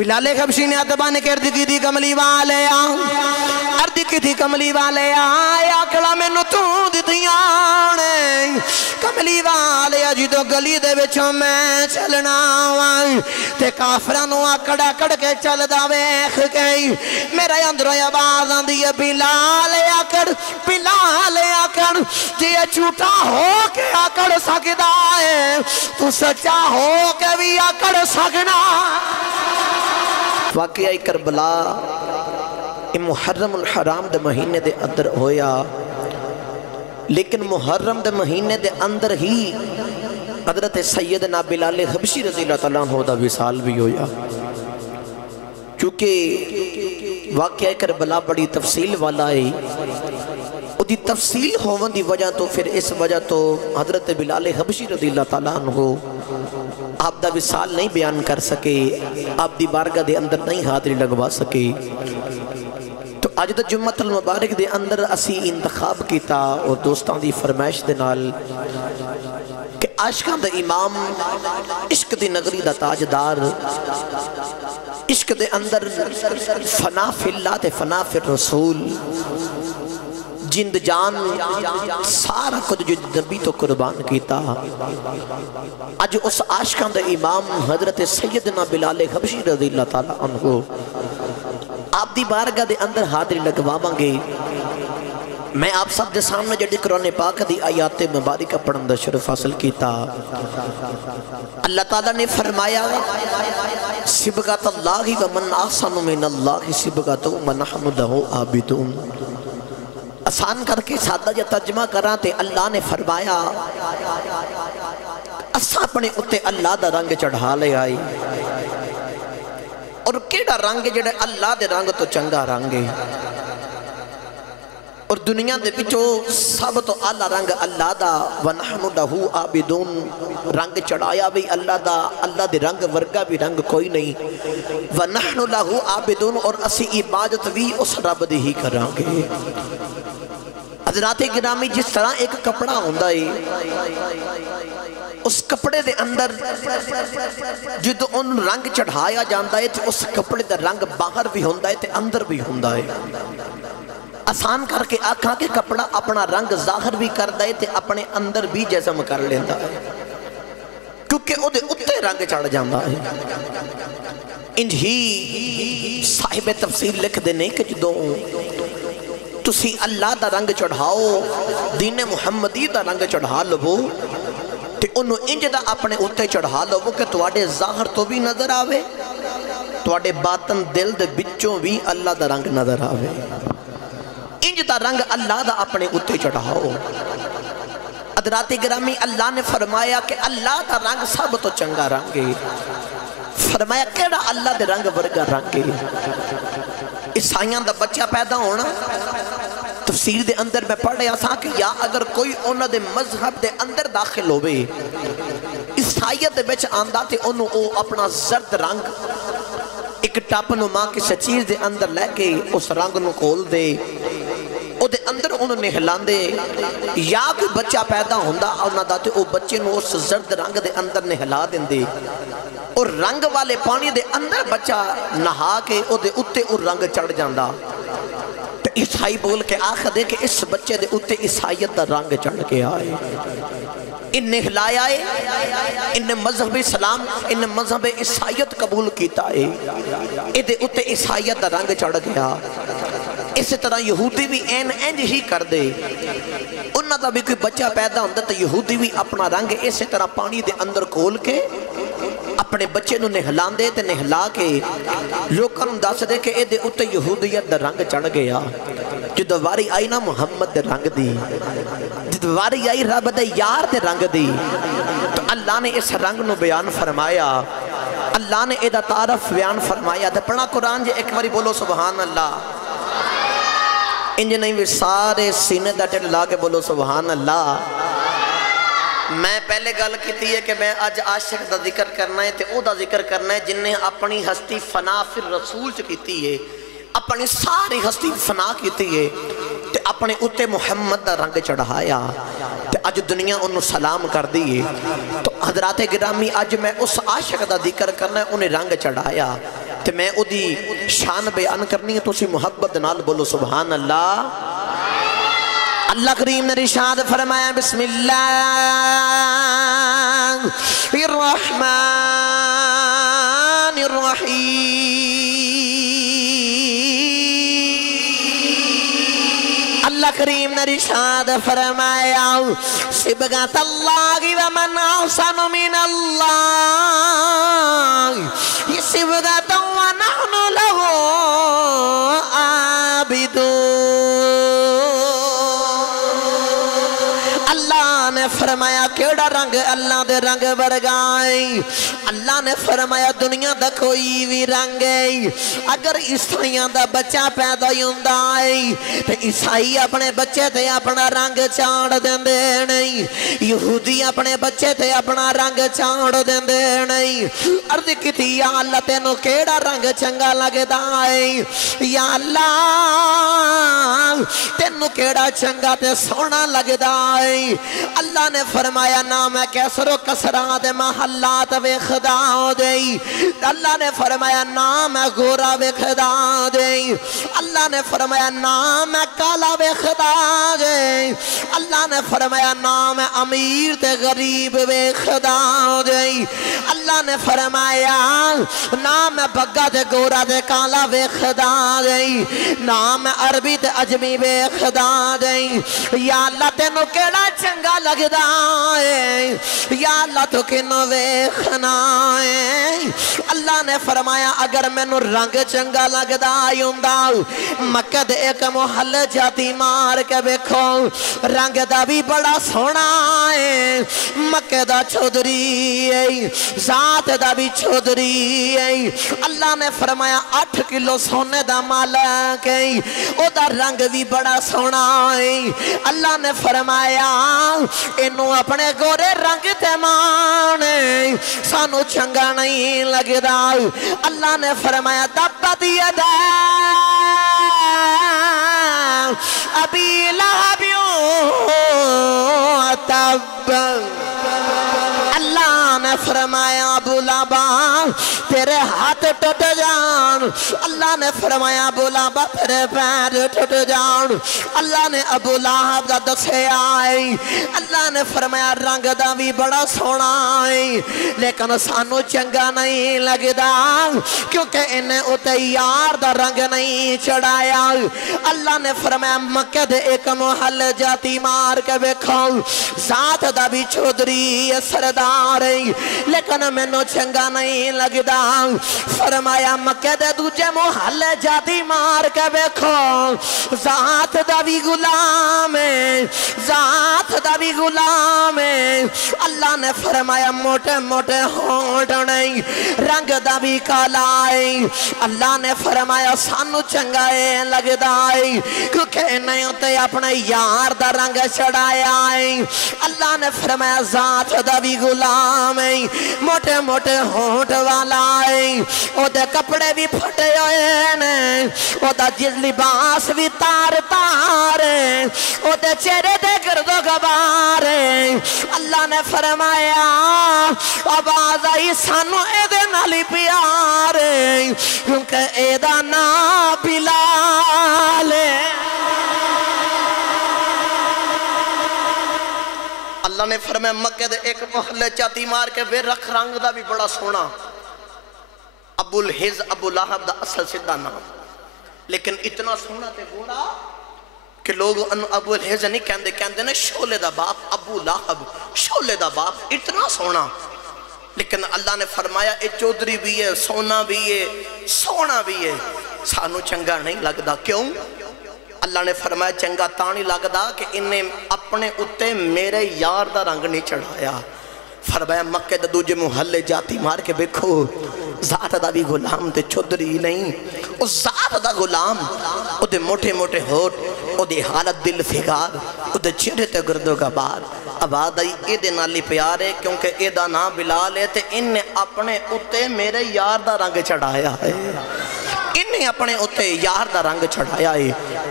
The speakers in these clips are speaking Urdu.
بلال حبشی نے اتبان کے ارد کی تھی کملی والے ارد کی تھی کملی والے آیا کلا میں نتوں دیتیاں کملی والے جی تو گلی دے بچوں میں چلنا تے کافرانوں آکڑ آکڑ کے چل دا ویخ گئی میرا اندروں آواز آندی ہے بلال آکڑ جی جھوٹا ہو کے آکڑ سکدا ہے تو سچا ہو کے بھی آکڑ سکنا واقعہ کربلا محرم الحرام دے مہینے دے اندر ہویا لیکن محرم دے مہینے دے اندر ہی حضرت سیدنا بلال حبشی رضی اللہ تعالیٰ عنہ دا وصال بھی ہویا چونکہ واقعہ کربلا بڑی تفصیل والا ہے اور دی تفصیل ہوون دی وجہ تو پھر اس وجہ تو حضرت بلال حبشی رضی اللہ تعالیٰ عنہ آپ دا وصال نہیں بیان کر سکے آپ دی بارگاہ دے اندر نہیں حاضری لگوا سکے تو آج دا جمعۃ المبارک دے اندر اسی انتخاب کیتا اور دوستان دی فرمائش دے نال کہ عاشقان دا امام عشق دی نگری دا تاجدار عشق دے اندر فنا فی اللہ تے فنا فی الرسول جند جان سارا کچھ جو نبی تو قربان کیتا آج اس عاشقان دا امام حضرت سیدنا بلال حبشی رضی اللہ تعالیٰ عنہ آپ دی بارگاہ دے اندر حاضری لگوا مانگے میں آپ سب دے سامنے جڑی قرآن پاک دی آیات مبارکہ پڑھن دا شرف حاصل کیتا اللہ تعالیٰ نے فرمایا سبغت اللہ ومن احسن من اللہ سبغت ونحن لہ عابدون آسان کر کے سادہ جا ترجمہ کران تے اللہ نے فرمایا اسا اپنے اتے اللہ دا رنگ چڑھا لے آئی اور کیڑا رنگ جڑے اللہ دے رنگ تو چنگا رنگ ہے اور دنیا دے پچھو سب تو اعلیٰ رنگ اللہ دا وَنَحْنُ لَهُ عَابِدُونَ رنگ چڑھایا بھی اللہ دا اللہ دے رنگ ورگا بھی رنگ کوئی نہیں وَنَحْنُ لَهُ عَابِدُونَ اور اسی عبادت بھی اس رب دی ہی کران گے حضرات گرامی جس طرح ایک کپڑا ہوندہ ہے اس کپڑے دے اندر جدو ان رنگ چڑھایا جاندہ ہے تو اس کپڑے دے رنگ باہر بھی ہوندہ ہے تے اندر بھی ہوندہ ہے آسان کر کے آکھاں کے کپڑا اپنا رنگ ظاہر بھی کر دائے تے اپنے اندر بھی جزم کر لیندہ ہے کیونکہ او دے اتے رنگ چڑھ جاندہ ہے انہی صاحب تفسیر لکھ دینے کہ جدو تسی اللہ دا رنگ چڑھاؤ دین محمدی دا رنگ چڑھا لو تے انہوں انج دا اپنے اتے چڑھا لو کہ تواڈے ظاہر تو بھی نظر آوے تواڈے باطن دل دے بچوں بھی اللہ دا رنگ نظر آوے انج دا رنگ اللہ دا اپنے اتے چڑھاؤ حضرات گرامی اللہ نے فرمایا کہ اللہ دا رنگ سب تو چنگا رنگ ہے فرمایا کیڑا اللہ دے رنگ ورگا رنگ ہے عیسائیاں دا بچہ پیدا ہونا تفسیر دے اندر میں پڑھ رہا تھا کہ یا اگر کوئی انہ دے مذہب دے اندر داخل ہوئے عیسائیت دے بچ آندہ تے انہوں او اپنا زرد رنگ ایک ٹاپ نما کسی چیز دے اندر لے کے اس رنگ نو کھول دے او دے اندر انہوں نے ہلان دے یا کوئی بچہ پیدا ہوندہ انہوں دا تے او بچے نو اس زرد رنگ دے اندر نے ہلا دیں دے اور رنگ والے پانی دے اندر بچہ نہا کے او دے اتے او رنگ چڑھ جاندہ تو عیسائی بول کے آخر دے کہ اس بچے دے اتے عیسائیت دا رنگ چڑھ کے آئے انہیں ہلایا ہے انہیں مذہب اسلام انہیں مذہب عیسائیت قبول کیتا ہے ادھے اتے عیسائیت دا رنگ چڑھ گیا اسی طرح یہودی بھی اینج ہی کر دے انہاں دا بھی کوئی بچہ پیدا ہوندہ تو یہودی بھی اپنا رنگ اسی طرح پانی دے اندر کھول کے اپنے بچے نو نہلان دے تے نہلا کے لوکاں نوں دس دے کہ اے دے اتے یہودیت دا رنگ چڑھ گیا جدو واری آئی نا محمد دے رنگ دی جدو واری آئی رب دے یار دے رنگ دی تو اللہ نے اس رنگ نو بیان فرمایا اللہ نے اے دا تعارف بیان فرمایا تے پڑھا قرآن جے ایک باری بولو سبحان اللہ انج نہیں بھی سارے سینے دا ٹھل لا کے بولو سبحان اللہ میں پہلے گل کیتی ہے کہ میں آج عاشق دا ذکر کرنا ہے تے او دا ذکر کرنا ہے جن نے اپنی ہستی فنا فی الرسول چکیتی ہے اپنی ساری ہستی فنا کیتی ہے تے اپنے اتے محمد دا رنگ چڑھایا تے آج دنیا انہوں سلام کر دیئے تو حضرات گرامی آج میں اس عاشق دا ذکر کرنا ہے انہیں رنگ چڑھایا تے میں او دی شان بیان کرنی ہے، تو اسی محبت نال بولو سبحان اللہ۔ اللہ کریم نے ارشاد فرمایا بسم اللہ الرحمن الرحیم۔ اللہ کریم نے ارشاد فرمایا صبغۃ اللہ ومن احسن من اللہ صبغۃ ونحن له عابدون۔ اللہ نے فرمایا کیڑا رنگ اللہ دے رنگ ورگائی، اللہ نے فرمایا دنیا دا کوئی بھی رنگ ہے اگر عیسائیاں دا بچہ پیدا ہوندا ہے تے عیسائی اپنے بچے تے اپنا رنگ چاڑ دیندے نہیں، یہودی اپنے بچے تے اپنا رنگ چاڑ دیندے نہیں۔ عرض کیتی یا اللہ تینوں کیڑا رنگ چنگا لگدا ہے، یا اللہ تینوں کیڑا چنگا تے سونا لگدا ہے۔ اللہ نے فرمایا نہ میں کیسر و کسرات محلات ویخدا دے، اللہ نے فرمایا نہ میں گورا ویخدا دے، اللہ نے فرمایا نہ میں کالا ویخدا دے، اللہ نے فرمایا نہ میں امیر تے غریب ویخدا دے، اللہ نے فرمایا نہ میں بگا تے گورا تے کالا ویخدا دے، نہ میں عربی تے عجمی ویخدا دے۔ یا اللہ تینوں کیڑا چنگا لگدا ہے، یا اللہ تو کنو ویخنا ہے۔ اللہ نے فرمایا اگر مینو رنگ چنگا لگدا ہوندا مکہ دے ایک محل جاتی مار کے ویکھو رنگ دا بھی بڑا سونا ہے، مکہ دا چودھری ہے، ذات دا بھی چودھری ہے۔ اللہ نے فرمایا 8 کلو سونے دا مالک ہے، او دا رنگ بھی بڑا سونا ہے۔ اللہ نے فرمایا انہوں اپنے گورے رنگ تے مانے سانو چنگا نہیں لگدا۔ اللہ نے فرمایا تبت یدا ابی لہب تب، اللہ نے فرمایا ابو لہب تیرے ہاتھ ٹوٹ جان، اللہ نے فرمایا ابو لہب تیرے پیر ٹوٹ جان۔ اللہ نے ابو لہب دا دسے آئی، اللہ نے فرمایا رنگ دا بھی بڑا سونا ہے لیکن سانو چنگا نہیں لگدا کیونکہ انہیں اتے یار دا رنگ نہیں چڑھایا۔ اللہ نے فرمایا مکہ دے ایک محل جاتی مار کے بیکھو ذات دا بھی چودھری سردار ہے لیکن میں نو چنگا نہیں لگدا۔ فرمایا مکہ دے دوجے محل جاتی مار کے بیکھو ذات دا بھی غلام ہے، ذات دا بھی غلام ہے۔ اللہ نے فرمایا موٹے موٹے ہونٹ نہیں رنگ دا بھی کالا ہے۔ اللہ نے فرمایا سانو چنگا ہے لگدا ہے کیونکہ انہیں ہوتے اپنے یار دا رنگ چڑھایا ہے۔ اللہ نے فرمایا ذات دا بھی غلام ہے، موٹے موٹے ہونٹ والا ہے، او دے کپڑے بھی پھٹے ہوئے ہیں، او دا لباس بھی تار تار ہے، او دے چہرے دے گرد و غبار ہے۔ اللہ نے فرمایا آواز آئی سانو اے دے نالی پیار ہے کیونکہ اے دا نا بلال ہے۔ اللہ نے فرمایا مکہ دے ایک محلے چاتی مار کے بے رکھ رنگ دا بھی بڑا سونا، ابو الحز ابو لہب دا اصل سدھا نام، لیکن اتنا سونا تے گوڑا کہ لوگ ابو الحز نہیں کہندے نے شولے دا باپ ابو لہب، شولے دا باپ اتنا سونا۔ لیکن اللہ نے فرمایا اے چودھری بھی ہے، سونا بھی ہے، سونا بھی ہے، سانو چنگا نہیں لگدا۔ کیوں؟ اللہ نے فرمایا چنگا تانی لگدا کہ انہیں اپنے اتے میرے یار دا رنگ نہیں چڑھایا۔ فرمایا مکہ دا دوجے محلے جاتی مار کے بیکھو ذات دا بھی غلام تے چودھری نہیں، اس ذات دا غلام او دے موٹے موٹے ہوٹ، او دے حالت دل فگار، او دے چہرے تے گردو غبار۔ آواز آئی اے دے نالی پیار ہے کیونکہ اے دا نا بلال ہے تے انہیں اپنے اتے میرے یار دا رنگ چڑھایا ہے، انہیں اپنے اتے یار دا رنگ چڑھایا ہے،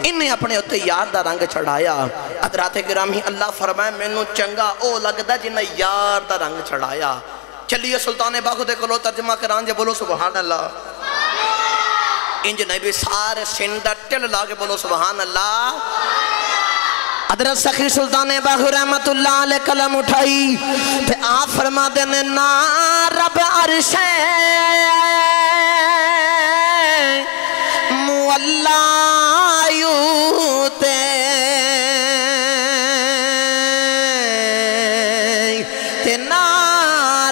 انہیں اپنے اتے یار دا رنگ چڑھایا۔ حضرات گرامی اللہ فرمائے مینوں چنگا او لگدا جنہیں یار دا رنگ چڑھایا۔ چلیے سلطان باغ دے کلو ترجمہ کران جے بولو سبحان اللہ۔ انج نہیں بھی سارے سندہ ٹل لاغے بولو سبحان اللہ۔ حضرت سخی سلطان باہو رحمت اللہ علیہ کلم اٹھائی تے آپ فرما دینے نا رب عرش مولا یوتے تے نا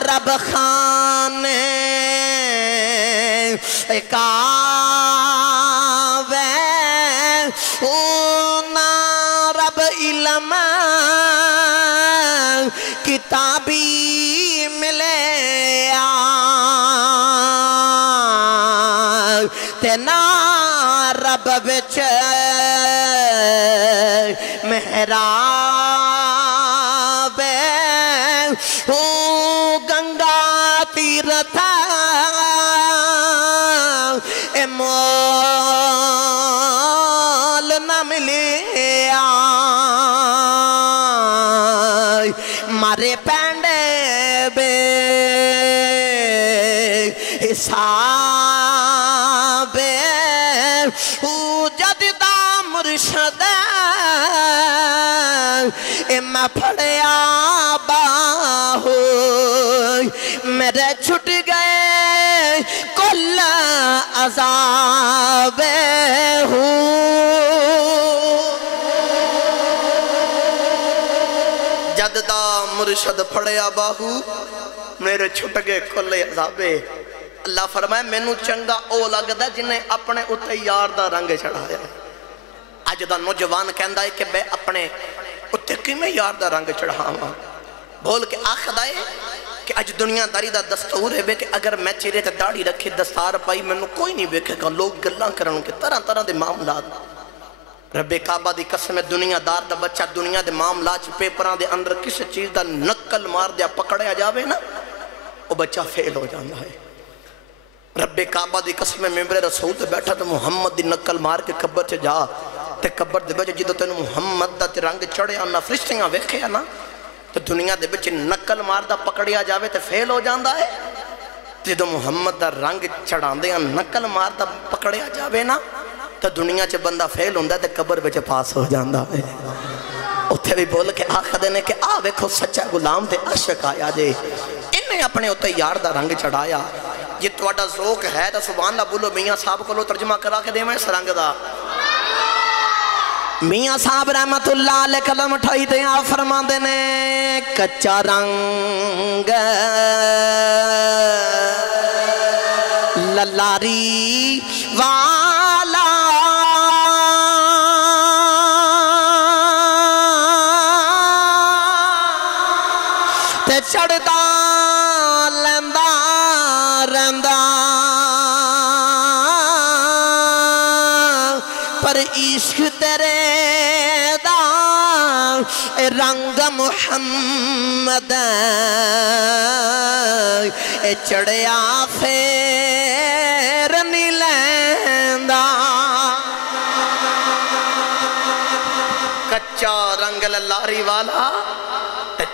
رب خانے کعوے نا رب علم کتابی ملے تے نا رب بچ محراب گنگا تیرتھ مول نہ ملیا مارے پینڈے بے حساب جددہ مرشد میں پھڑیا باہو میرے چھٹ گئے کل عذاب جددہ مرشد پھڑیا باہو میرے چھٹ گئے کل عذاب۔ اللہ فرمائے میں نو چنگا او لگتا ہے جنہیں اپنے اتے یار دا رنگ چڑھایا ہے۔ آج دا نوجوان کہندہ ہے کہ میں اپنے اتے کی میں یار دا رنگ چڑھاواں بول کے آخدہ ہے کہ آج دنیا داری دا دستور ہے کہ اگر میں چہرے تے داڑھی رکھے دستار پائی میں نو کوئی نہیں بیکھے گا لوگ گلہ کرنوں کے طرح طرح دے معاملات۔ رب کعبہ دی قسم دنیا دار دا بچہ دنیا دے معاملات پیپران دے اندر کس چیز دا نقل مار دیا پکڑیا جاوے نا وہ بچہ فیل ہو جاندہ ہے۔ رب کعبہ دی قسم ممبر رسول تے بیٹھا تو محمد دی نقل مار کے قبر چے جا تے قبر دے بچے جدو تینو محمد دا تے رنگ چڑھے آنا فرشتیاں ویکھے آنا تو دنیا دے بچے نقل مار دا پکڑیا جاوے تے فیل ہو جاندہ ہے۔ جدو محمد دا رنگ چڑھان دے نقل مار دا پکڑیا جاوے نا تو دنیا چے بندہ فیل ہوندہ تے قبر بچے پاس ہو جاندہ ہے۔ اتھے بھی بول کے آخر دینے کہ ویکھو سچا غلام تے عاشق آیا جے انہیں اپنے اتے یار دا رنگ چڑھایا۔ یہ توڑا ذوق ہے تو سبحان اللہ بولو میاں صاحب کو لو ترجمہ کرا کے دے میں اس رنگ دا۔ میاں صاحب رحمت اللہ علیہ کلم اٹھائی دے آپ فرما دینے کچا رنگ للاری والا تے چڑھدا لیندہ رہندہ پر عشق تیرے دا رنگ محمد چڑھیا پھر نہیں لیندہ کچا رنگ للاری والا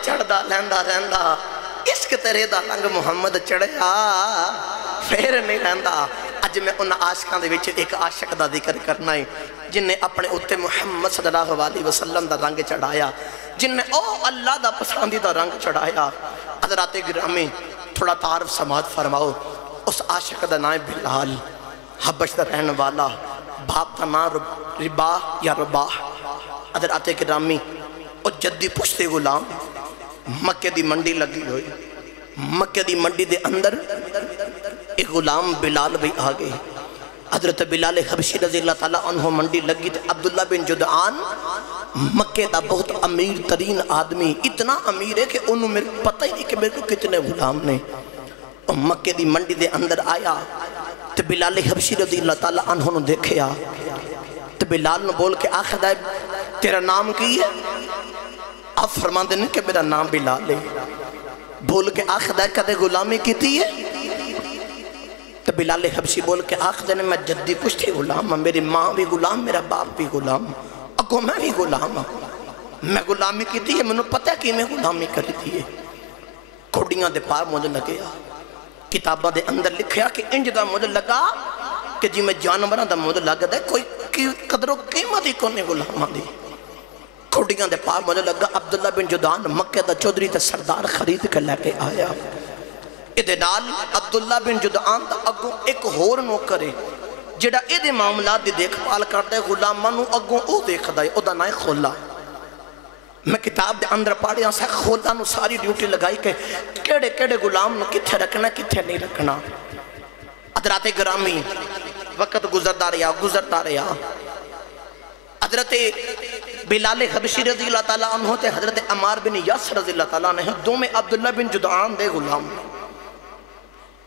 چڑھدا لیندہ رہندہ عشق تیرے دا رنگ محمد چڑھیا پھر نہیں لیندہ۔ اج میں ان عاشقاں دے وچ ایک عاشق دا ذکر کرنا ہے جن نے اپنے اتے محمد صلی اللہ علیہ وسلم دا رنگ چڑھایا جن نے او اللہ دا پسندیدہ رنگ چڑھایا۔ حضرات گرامی تھوڑا تعارف سماعت فرماؤ اس عاشق دا نام بلال حبش دا رہن والا باپ دا نام رباح یا رباح۔ حضرات گرامی او جدی پشتے غلام مکہ دی منڈی لگی ہوئی مکہ دی منڈی دے اندر ایک غلام بلال بھی آگئے۔ حضرت بلال حبشی رضی اللہ تعالیٰ عنہ منڈی لگی تھے عبداللہ بن جدعان مکہ دا بہت امیر ترین آدمی اتنا امیر ہے کہ انہوں میرے پتہ ہی نہیں کہ میرے کو کتنے غلام نے اور مکہ دی منڈی دے اندر آیا تو بلال حبشی رضی اللہ تعالیٰ عنہ نے دیکھیا تو بلال نے بول کے آخر دائے تیرا نام کی ہے آپ فرمان دینے کہ میرا نام بلال ہے بول کے آخر دائے کدے غلامی کی تھی ہے تو بلال حبشی بول کے آخر دینے میں جدی پشتی غلام ہوں میری ماں بھی غلام میرا باپ بھی غلام اگو میں بھی غلام ہوں میں غلامی کی تھی ہے میں نے پتہ کہ میں غلامی کری تھی ہے کھوڑیاں دے پار مجھے لگیا کتابہ دے اندر لکھیا کہ انج دا مجھے لگا کہ جی میں جانوراں دا مجھ لگتا ہے کوئی قدر و قیمت ہی کونے غلاماں دی کھوڑیاں دے پا مجھے لگا عبداللہ بن جدعان مکہ دا چودھری تے سردار خرید کے لے کے آیا ادھے نال عبداللہ بن جدعان دا اگوں ایک ہور نو کرے جڑا ادھے معاملات دی دیکھ پال کرتا ہے غلاماں نو اگوں او دیکھ دائے او دا نائے خولا میں کتاب دے اندر پاڑیاں سے خولا نو ساری ڈیوٹی لگائی کہ کیڑے کیڑے غلام نو کتھے رکھنا کتھے نہیں رکھنا حضرات گرامی وقت گزرتا رہا حضرت بلال حبشی رضی اللہ تعالیٰ عنہ تے حضرت عمار بن یاسر رضی اللہ تعالیٰ عنہ دو میں عبداللہ بن جدعان دے غلام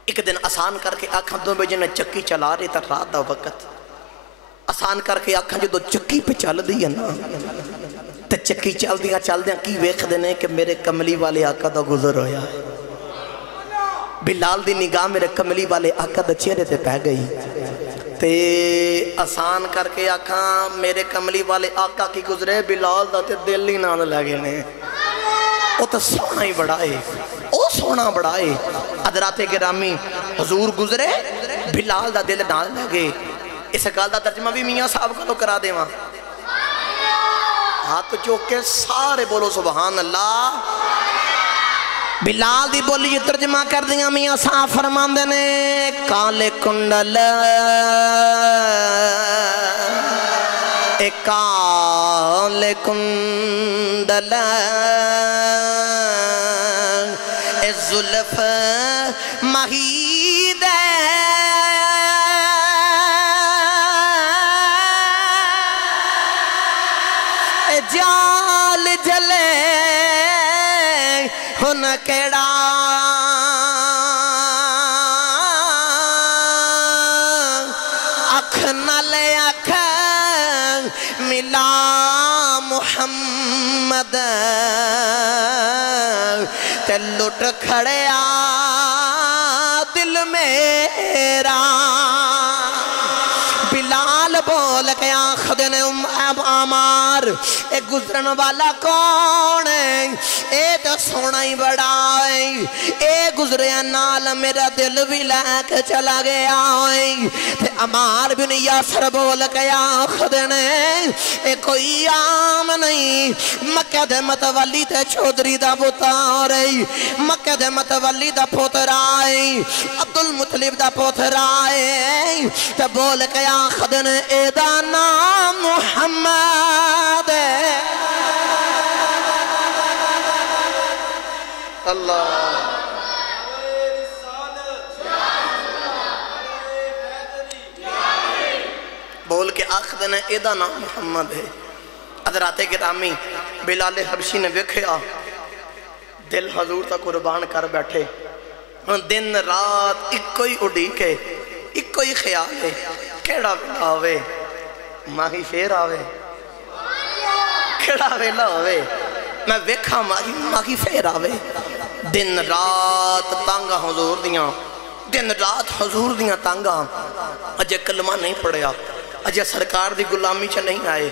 ایک دن آسان کر کے آنکھاں دو میں جنہیں چکی چلا رہے تھا رات دا وقت آسان کر کے آنکھاں جو دو چکی پہ چل دی ہے نا تے چکی چل دیا کی ویکھ دینے کہ میرے کملی والے آقا دا گزر ہویا ہے بلال دی نگاہ میرے کملی والے آقا دا چہرے تے پہ گئی تے آسان کر کے آکھاں میرے کملی والے آقا کی گزرے بلال دا تے دل ہی نہ لگے نے وہ تو سونا ہی بڑا ہے او سونا بڑا ہے حضرات گرامی حضور گزرے بلال دا دل نہ لگے اس گل دا ترجمہ بھی میاں صاحب کو تو کرا دے وہاں ہاتھ چوکے سارے بولو سبحان اللہ بلال دی بولی جو ترجمہ کر دیا میاں صاحب فرماندے نے کالے کنڈل کالے کنڈل زلف مہید جال جلے ہن کیڑا اکھ نال اکھ ملا محمد تے لٹ کھڑیا دل میرا بلال بول کے آخدن عمار اے گزرن والا کون ہے اے تو سونا ہی بڑا ہے اے گزرے نال میرا دل بھی لے کے چلا گیا ہے تے عمار بن یاسر بول کے آخدن اے کوئی عام نہیں مکہ دے متولی تے چودھری دا بطار ہے مکہ دے متولی دا پوترا ہے عبدالمطلب دا پوترا ہے تے بول کے آخدن اے دا نام محمد ہے اللہ بول کے آخدن اے دا نام محمد ہے حضرات گرامی بلال حبشی نے وکھیا دل حضور تا قربان کر بیٹھے دن رات ایک کوئی اڑی کے ایک کوئی خیال ہے کیڑا ویلا ہوئے ماہی فیر آوے کیڑا ویلا ہوئے میں ویکھا ماہی فیر آوے دن رات تانگا حضور دیاں دن رات حضور دیاں تانگا اجے کلمہ نہیں پڑھیا اجے سرکار دی غلامی چا نہیں آئے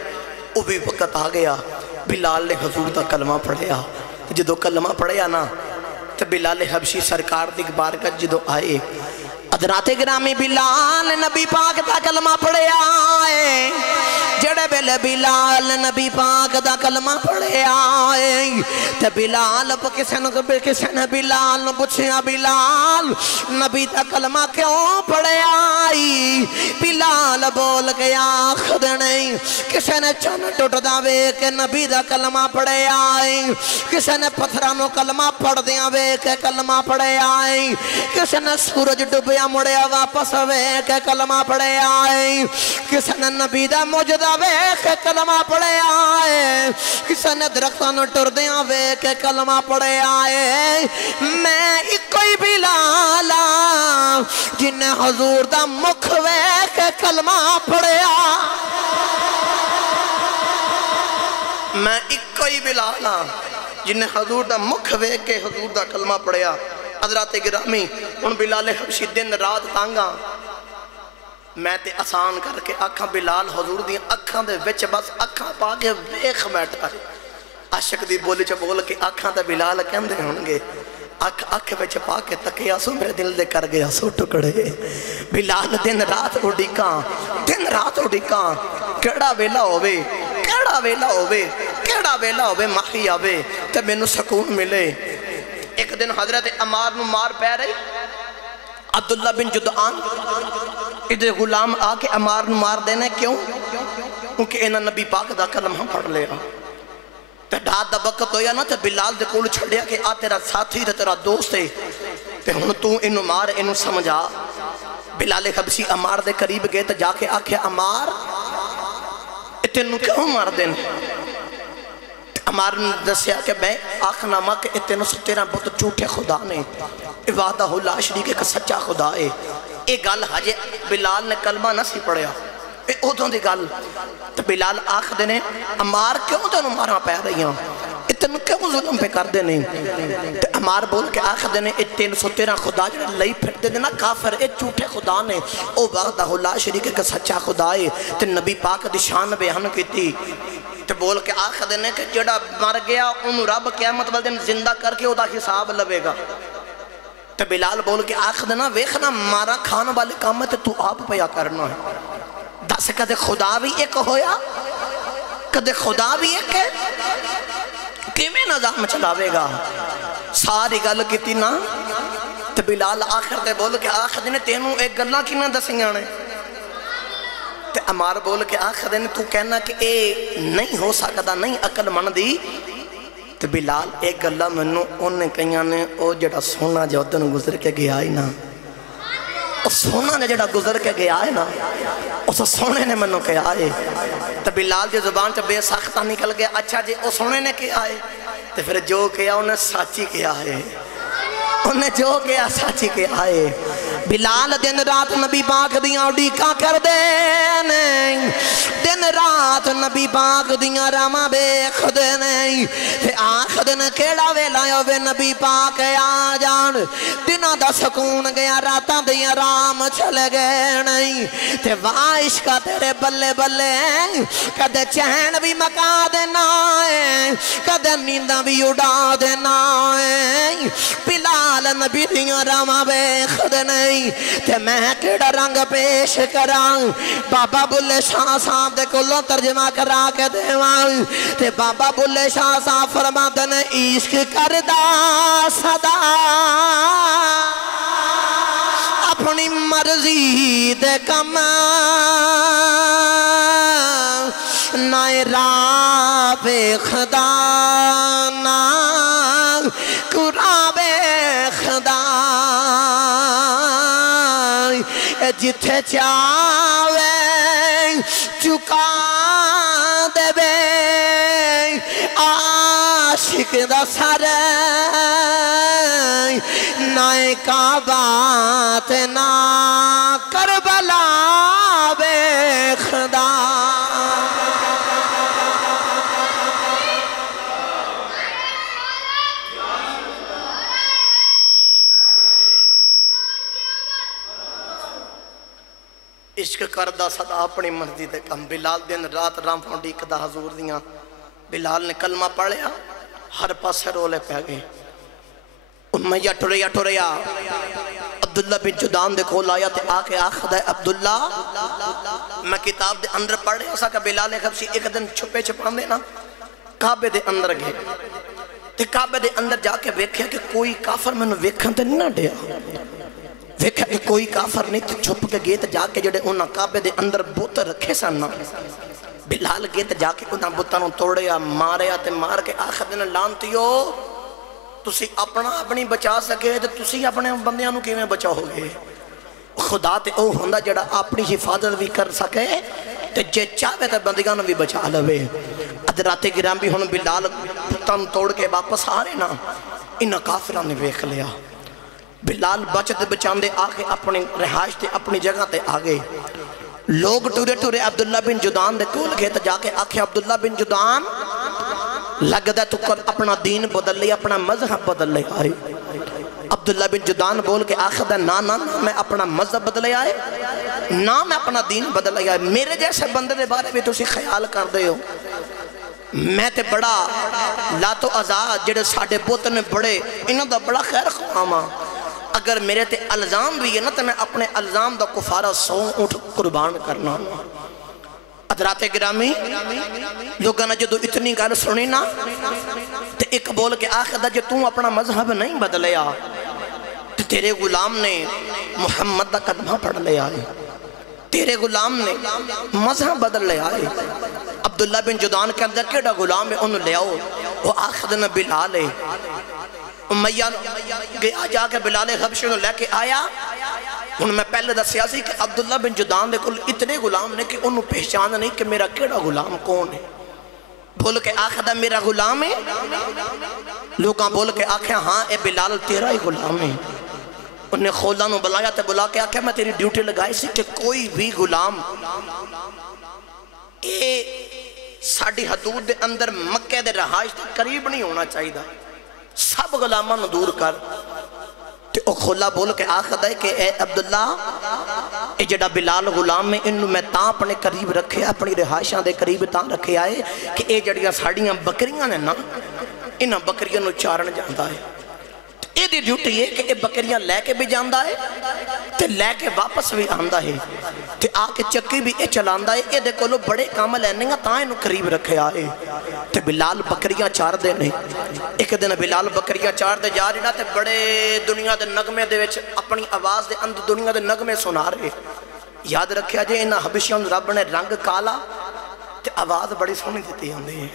وہ بھی وقت آ گیا بلال نے حضور دا کلمہ پڑھیا جدو کلمہ پڑھیا نا تو بلال حبشی سرکار دی بارگاہ جدو آئے حضرات گرامی بلال نبی پاک دا کلمہ پڑھیا آئے جڑے بلے بلال نبی پاک دا کلمہ پڑھیا آئے تے بلال پا کسے نے بلال نو پوچھیا بلال نبی دا کلمہ کیوں پڑھیا آئی بلال بول کے آخدنے کسے نے چن ٹوٹ داوے کہ نبی دا کلمہ پڑھیا آئی کسے نے پتھرانو کلمہ پڑھ دیا وے کہ کلمہ پڑھیا آئی کسے نے سورج ڈوبیا مڑیا واپس وے کہ کلمہ پڑھے آئے کسے نے نبی دا موجودہ وے کہ کلمہ پڑھے آئے کسے نے درختان ٹردیاں وے کہ کلمہ پڑھے آئے میں اکوئی بلالا جنہیں حضور دا مکھ وے کہ کلمہ پڑھے آئے میں اکوئی بلالا جنہیں حضور دا مکھ وے کہ حضور دا کلمہ پڑھے آئے حضرات گرامی ان بلال حبشی دن رات تانگا میں تے آسان کر کے اکھاں بلال حضور دی اکھاں دے وچ بس اکھاں پا کے ویکھ بیٹھا عاشق دی بولی چا بول کے اکھاں تے بلال کہندے ہونگے اکھ بچ پا کے تکیا سو میرے دل دے کر گیا سو ٹکڑے بلال دن رات اڈیکاں کیڑا ویلا ہووے ماہی آوے تے مینوں سکون ملے ایک دن حضرت عمار نو مار پہ رہی عبداللہ بن جدعان ادھر غلام آ کے عمار نو مار دینے کیوں کیونکہ انہاں نبی پاک دا کلمہ پڑھ لیا تے ڈھات دا وقت ہویا نا تے بلال دے کول چھڑیا کہ آ تیرا ساتھی تے تیرا دوست ہے تے ہن تو انو مار انو سمجھا بلال حبشی عمار دے قریب گئے تے جا کے آکھیا عمار اتنو کیوں مار دین عمار نے دسیا کہ میں آخنامہ کہ اتنو سے تیرا بہت جھوٹے خدا نے وحدہ لا شریک ایک سچا خدا ہے ایک گل حجے بلال نے کلمہ نہ سی پڑھیا اوہدوں دی گل تو بلال آخ دینے عمار کیوں تینوں مارا پہ رہی ہیں اتنو کیوں ظلم پہ کر دینے تو عمار بول کے آخ دینے اتنو سو تیرا خدا جو لئی پھر دے دینا کافر ایک جھوٹے خدا نے او وحدہ لا شریک ایک سچا خدا ہے تو نبی پاک دی شان بیان کی تھی تو بول کے آخ دینے کہ جڑا مر گیا انہوں رب قیامت والدین زندہ کر کے او دا حساب لبے گا تو بلال بول کے آخ دینا ویخنا مارا کھانا والے کام ہے تو آپ پیا کرنا ہے دس کدے خدا بھی ایک ہویا کدے خدا بھی ایک ہے کیویں نظام چلاوے گا ساری گل کیتی نا تو بلال آخر دے بول کے آخ دینے تینوں ایک گلہ کی نہ دسیاں نے تے عمار بول کے آخر دینے تو کہنا کہ اے نہیں ہو سکتا نہیں عقل من دی تے بلال ایک گلہ منو انہیں کہیاں نے او جڑا سونا جو دن گزر کے گیا ہی نا او سونا نے جڑا گزر کے گیا ہے نا اس سونے نے منو کہا ہے تے بلال جو زبان چا بے ساختہ نکل گیا اچھا جی او سونے نے کہا ہے تے پھر جو کہا انہیں ساچی کہا ہے انہیں جو کہا ساچی کہا ہے بلال دن رات نبی پاک دیاں اڈیکاں کر دینے دن رات نبی پاک دیاں راما بیخ دینے تے آخ دن کیڑا ویلا ہوئے نبی پاک آ جان دنہ دا سکون گیا راتاں دیاں رام چلے گئے نہیں تے وائشکا تیرے بلے بلے کدے چین بھی مکا دینا ہے کدے نیندہ بھی اڑا دینا ہے بلال نبی دیاں راما بیخ دینے تے میں کیڑا رنگ پیش کران بابا بلے شاہ صاحب دے کلوں ترجمہ کرا کے دیوان تے بابا بلے شاہ صاحب فرما دنے عشق کردہ صدا اپنی مرضی دے کم نائے راب خدا نا قرآب خدا جتھے چاہوے چکا دے بے عاشق دا سر نائے کعبات نا کربلا بے خدا عشق کردہ صدا اپنی مرضی دے کم بلال دن رات رام فونڈی کدہ حضور دیاں بلال نے کلمہ پڑھیا ہر پاسے رولے پہ گئے امیہ ٹریا عبداللہ بن جدان دے کھول آیا تے آکے آخد ہے عبداللہ میں کتاب دے اندر پڑھ رہا سا کہ بلال حبشی ایک دن چھپے چھپان دینا کعبے دے اندر گئے تے کعبے دے اندر جا کے ویکھیا کہ کوئی کافر میں نے ویکھن تے نہیں نہ دیا ویکھا کہ کوئی کافر نہیں تے چھپ کے گئے تے جا کے جڑے انہاں کعبے دے اندر بت رکھے سن بلال گئے تے جا کے انہاں بتانوں توڑیا ماریا تے مار کے آخر دن لانتیو تسی اپنی بچا سکے تے تسی اپنے بندیاں نو کیویں بچاؤ گے خدا تے او ہوندا جڑا اپنی حفاظت بھی کر سکے تے جے چاہے تے بندیاں نو بھی بچا لوے ادراتے گرام بھی ہن بلال بتان توڑ کے واپس آ رہے نا انہاں کافراں نے ویکھ لیا بلال بچتے بچاندے آگے اپنی رہائش تے اپنی جگہ تے آگے لوگ ٹورے عبداللہ بن جدان دے کول گئے تو جا کے آکھے عبداللہ بن جدان لگ دے تو کر اپنا دین بدل لیا اپنا مذہب بدل لیا آئے عبداللہ بن جدان بول کے آخر دے نا میں اپنا مذہب بدل لیا آئے نا میں اپنا دین بدل لیا آئے میرے جیسے بندے دے بارے بھی تو اسی خیال کر دے ہو میں تے بڑا لاتو آزاد جڑے ساڑھے بوت نے بڑے انہوں دا بڑا خیر خواما، اگر میرے تے الزام بھی ہے نا تو میں اپنے الزام دا کفارہ 100 اٹھ قربان کرنا۔ حضرات گرامی لوگاں نے جدو اتنی گل سنی نا تے ایک بول کے آخر دا جو تم اپنا مذہب نہیں بدلیا تو تیرے غلام نے محمد دا کلمہ پڑھ لیا ہے، تیرے غلام نے مذہب بدل لیا ہے۔ عبداللہ بن جدعان کے اندر کیڑا غلام ہے انہوں لے آؤ، وہ آخر دن بلال ہے۔ امیہ گیا جا کے بلال حبشی نے لے کے آیا، انہوں میں پہلے دسیا سی کہ عبداللہ بن جدعان دے کل اتنے غلام نے کہ انہوں پہچان نہیں کہ میرا کیڑا غلام کون ہے۔ بول کے آخر دا میرا غلام ہے، لوگاں بول کے آخر ہاں اے بلال تیرا ہی غلام ہے۔ انہیں خولا نو بلایا تے بلا کے آخر میں تیری ڈیوٹی لگائی سی کہ کوئی بھی غلام اے ساڑھی حدود دے اندر مکہ دے رہائش دے قریب نہیں ہونا چاہیے دا، سب غلامہ نو دور کر۔ تے او خولا بول کے آخر دے کہ اے عبداللہ اے جڑا بلال غلام میں انہوں میں تاں اپنے قریب رکھے، اپنی رہائشاں دے قریب تاں رکھے آئے کہ اے جڑیاں ساڑیاں بکریاں نے نا انہاں بکریاں نو چارن جاندہ ہے۔ اے دی ڈیوٹی ہے کہ اے بکریاں لے کے بھی جاندہ ہے تے لے کے واپس بھی آندہ ہے تے آکے چکی بھی اے چلاندہ ہے۔ اے دے کولو بڑے کام لیننگا تاں انہوں قریب رکھے آئے تے بلال بکریاں چار دے نہیں۔ ایک دن بلال بکریاں چار دے جا رہا تے بڑے دنیا دے نغمے دے وچ اپنی آواز دے اندر دنیا دے نغمے سنا رہے۔ یاد رکھیا جے انہاں حبشیاں رب نے رنگ کالا تے آواز بڑی سونی دیتی ہوندی ہے،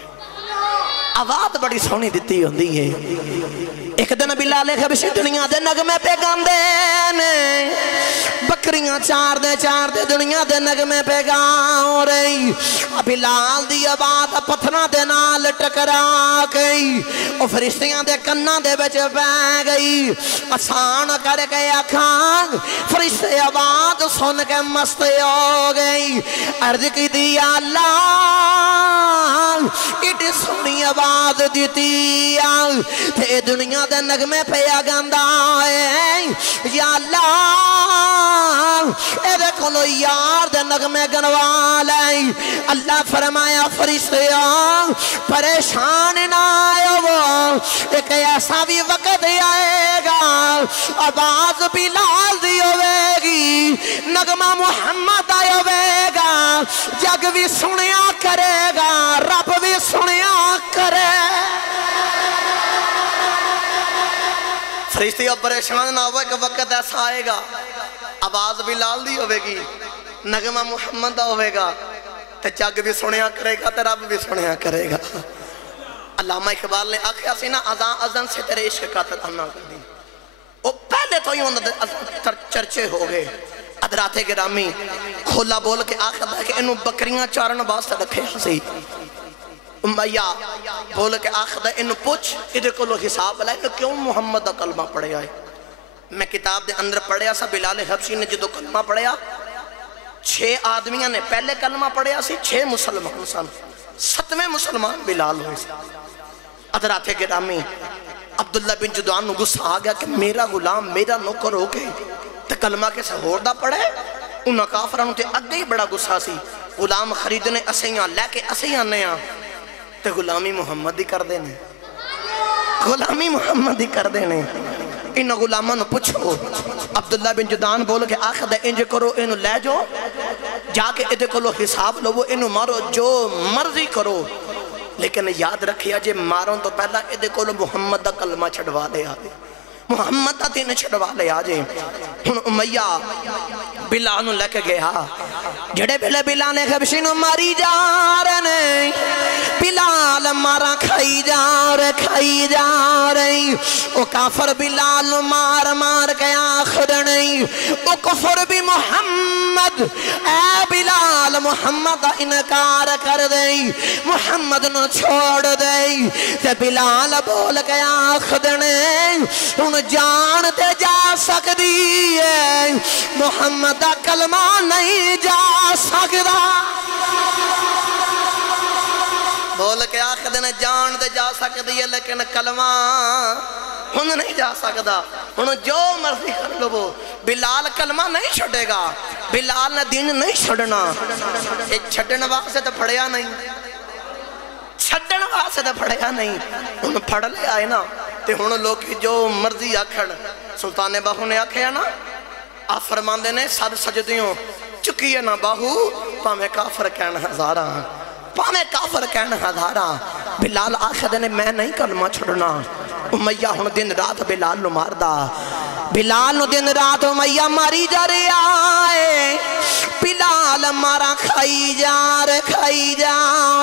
آواز بڑی سونی دیتی ہوندی ہے۔ ایک دن بلال حبشی دنیا دے نغمے پہ گاندے نے، بکریاں چار دے دنیا دے نغمے پہ گاؤں رہی۔ بلال دی آواز پتھراں دے نال ٹکرا گئی، او فرشتیاں دے کناں دے بچ پہ گئی۔ آسان کر کے آکھاں فرشتے آواز سن کے مست ہو گئی، عرض کی دی اللہ ایڈی سونی آواز دیتی تے دنیا دے نغمے پہ گاندا ہے، یا اللہ اے دے کولو یار دے نغمے گنوا لے۔ اللہ فرمایا فرشتیاں پریشان نہ آئے، ایک ایسا بھی وقت آئے گا آواز بلال دی ہوئے گی، نغمہ محمد آئے ہوئے گا، جگ بھی سنیا کرے گا، رب بھی سنیا کرے۔ فرشتیاں پریشان نہ ہوئے کہ وقت ایسا آئے گا آواز بلال دی ہوئے گی، نغمہ محمد دا ہوئے گا، تے جگ بھی سنیا کرے گا تے رب بھی سنیا کرے گا۔ علامہ اقبال نے آخیا سی نا اذان سے تیرے عشق کا ترانہ کر دی، وہ پہلے تو ہی انہوں چرچے ہو گئے۔ حضرات گرامی کھولا بول کے آخر ہے کہ انہوں بکریاں چارن واسطے رکھے سی۔ امیہ بول کے آخر ہے انہوں پوچھ ادھے کو لو حساب لائے انہوں کیوں محمد دا کلمہ پڑھے آئے؟ میں کتاب دے اندر پڑھیا سا بلال حبشی نے جدو کلمہ پڑھیا 6 آدمیاں نے پہلے کلمہ پڑھیا سی، 6 مسلمان سن، 7ویں مسلمان بلال ہوئے سی۔ حضرات گرامی عبداللہ بن جدعان نو غصہ آ گیا کہ میرا غلام میرا نوکر ہو گئے تے کلمہ کسے ہور دا پڑھے، انہاں کافرانوں تے اگے ہی بڑا غصہ سی، غلام خریدنے اسیاں لے کے اسیاں نیاں تے غلامی محمد ہی کر دینے، غلامی محمد ہی کر دینے۔ انہاں غلاماں نو پوچھو، عبداللہ بن جدعان بول کے آخر دے انج کرو انہوں لے جو جا کے ادھے کو لو حساب لو انہوں مارو جو مرضی کرو، لیکن یاد رکھیا جے ماروں تو پہلا ادھے کو لو محمد دا کلمہ چھڑوا لے آدھے، محمد دا دین چھڑوا لے آجے۔ امیہ بلال نو لے کے گیا، جڑے پہلے بلال نے حبشی نو ماری جا رہے، بلال مارا کھائی جا رہی، او کافر بلال نو مار کے آخر نہیں، او کفر بھی محمد، اے بلال محمد انکار کر دیں، محمد نو چھوڑ دیں، تے بلال بول کے آخر نہیں، ان جان تے جا سکتی ہے، محمد دا کلمہ نہیں جا سکتا۔ بول کے آخر دینے جان دے جا سکتی ہے لیکن کلمہ ہن نہیں جا سکتا، ہن جو مرضی کر لو وہ بلال کلمہ نہیں چھڑے گا، بلال نے دین نہیں چھڑنا، ایک چھڑنے واسطے تو پڑھیا نہیں، چھڈن واسطے پڑھیا نہیں ہن پڑھ لے آئے نا تے ہن لوگ جو مرضی آکھن سلطان باہو نے آکھیا نا آپ فرماندے نے سب سجدیوں چکیے نا باہو پامے کافر کہن ہزاراں پامے کافر کہن ہزاراں بلال آخر نے میں نہیں کلمہ چھڑنا امیہ ہن دن رات بلال نو ماردا بلال نو دن رات امیہ ماری جا رہے بلال مارا کھائی جا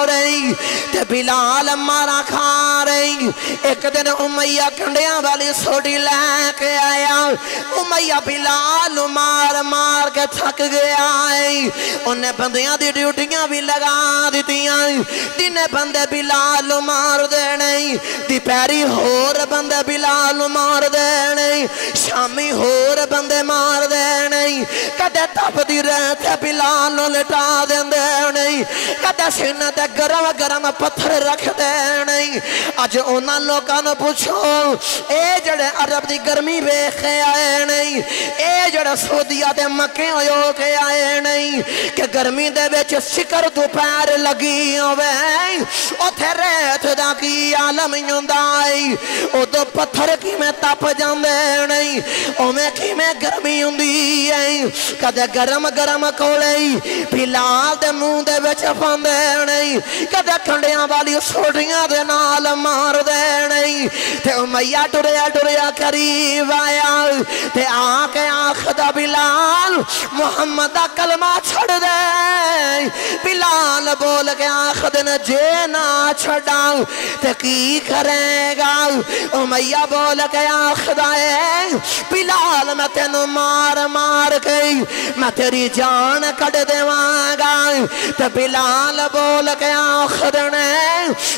رہی تے بلال مارا کھا رہی ایک دن امیہ کنڈیاں والی سوڑی لے کے آیا امیہ بلال مار مار کے تھک گیا انہیں بندیاں دی ڈیوٹیاں بھی لگا دیتیاں دنے بندے بلال مار دینے دی پیری ہور بندے بلال مار دینے شامی ہور بندے مار دینے کدے تپ دی رہتے بلال نو لٹا دینے کدے سینہ دے گرم گرم پتھر رکھ دینے آج اونا لوگاں نو پوچھو اے جڑے عرب دی گرمی بیخے آئے نہیں اے جڑے سعودیہ دے مکے ہوئے کے آئے نہیں کہ گرمی دے بیچ سکر دو پیر لگی ہوئے او تھے ریت دا کی عالم یوندائی او دو پتھر کی میں تپ جاندے نہیں او میں کی میں گرمی ہوندی ہے کدے گرم گرم کولے بلال دے منہ دے بیچ پاندے نہیں کدے کھنڈیاں والی سوڑیاں دے نال مار دے نہیں تے امیہ ٹریا قریب آیا تے آکے آخدہ بلال محمد دا کلمہ چھڑ دے بلال بول کے آخد نے جے نہ چھڑا تے کی کرے گا امیہ بول کے آخدہ ہے بلال میں تینو مار مار گئی میں تیری جان کڑ دے مانگا تے بلال بول کے آخد نے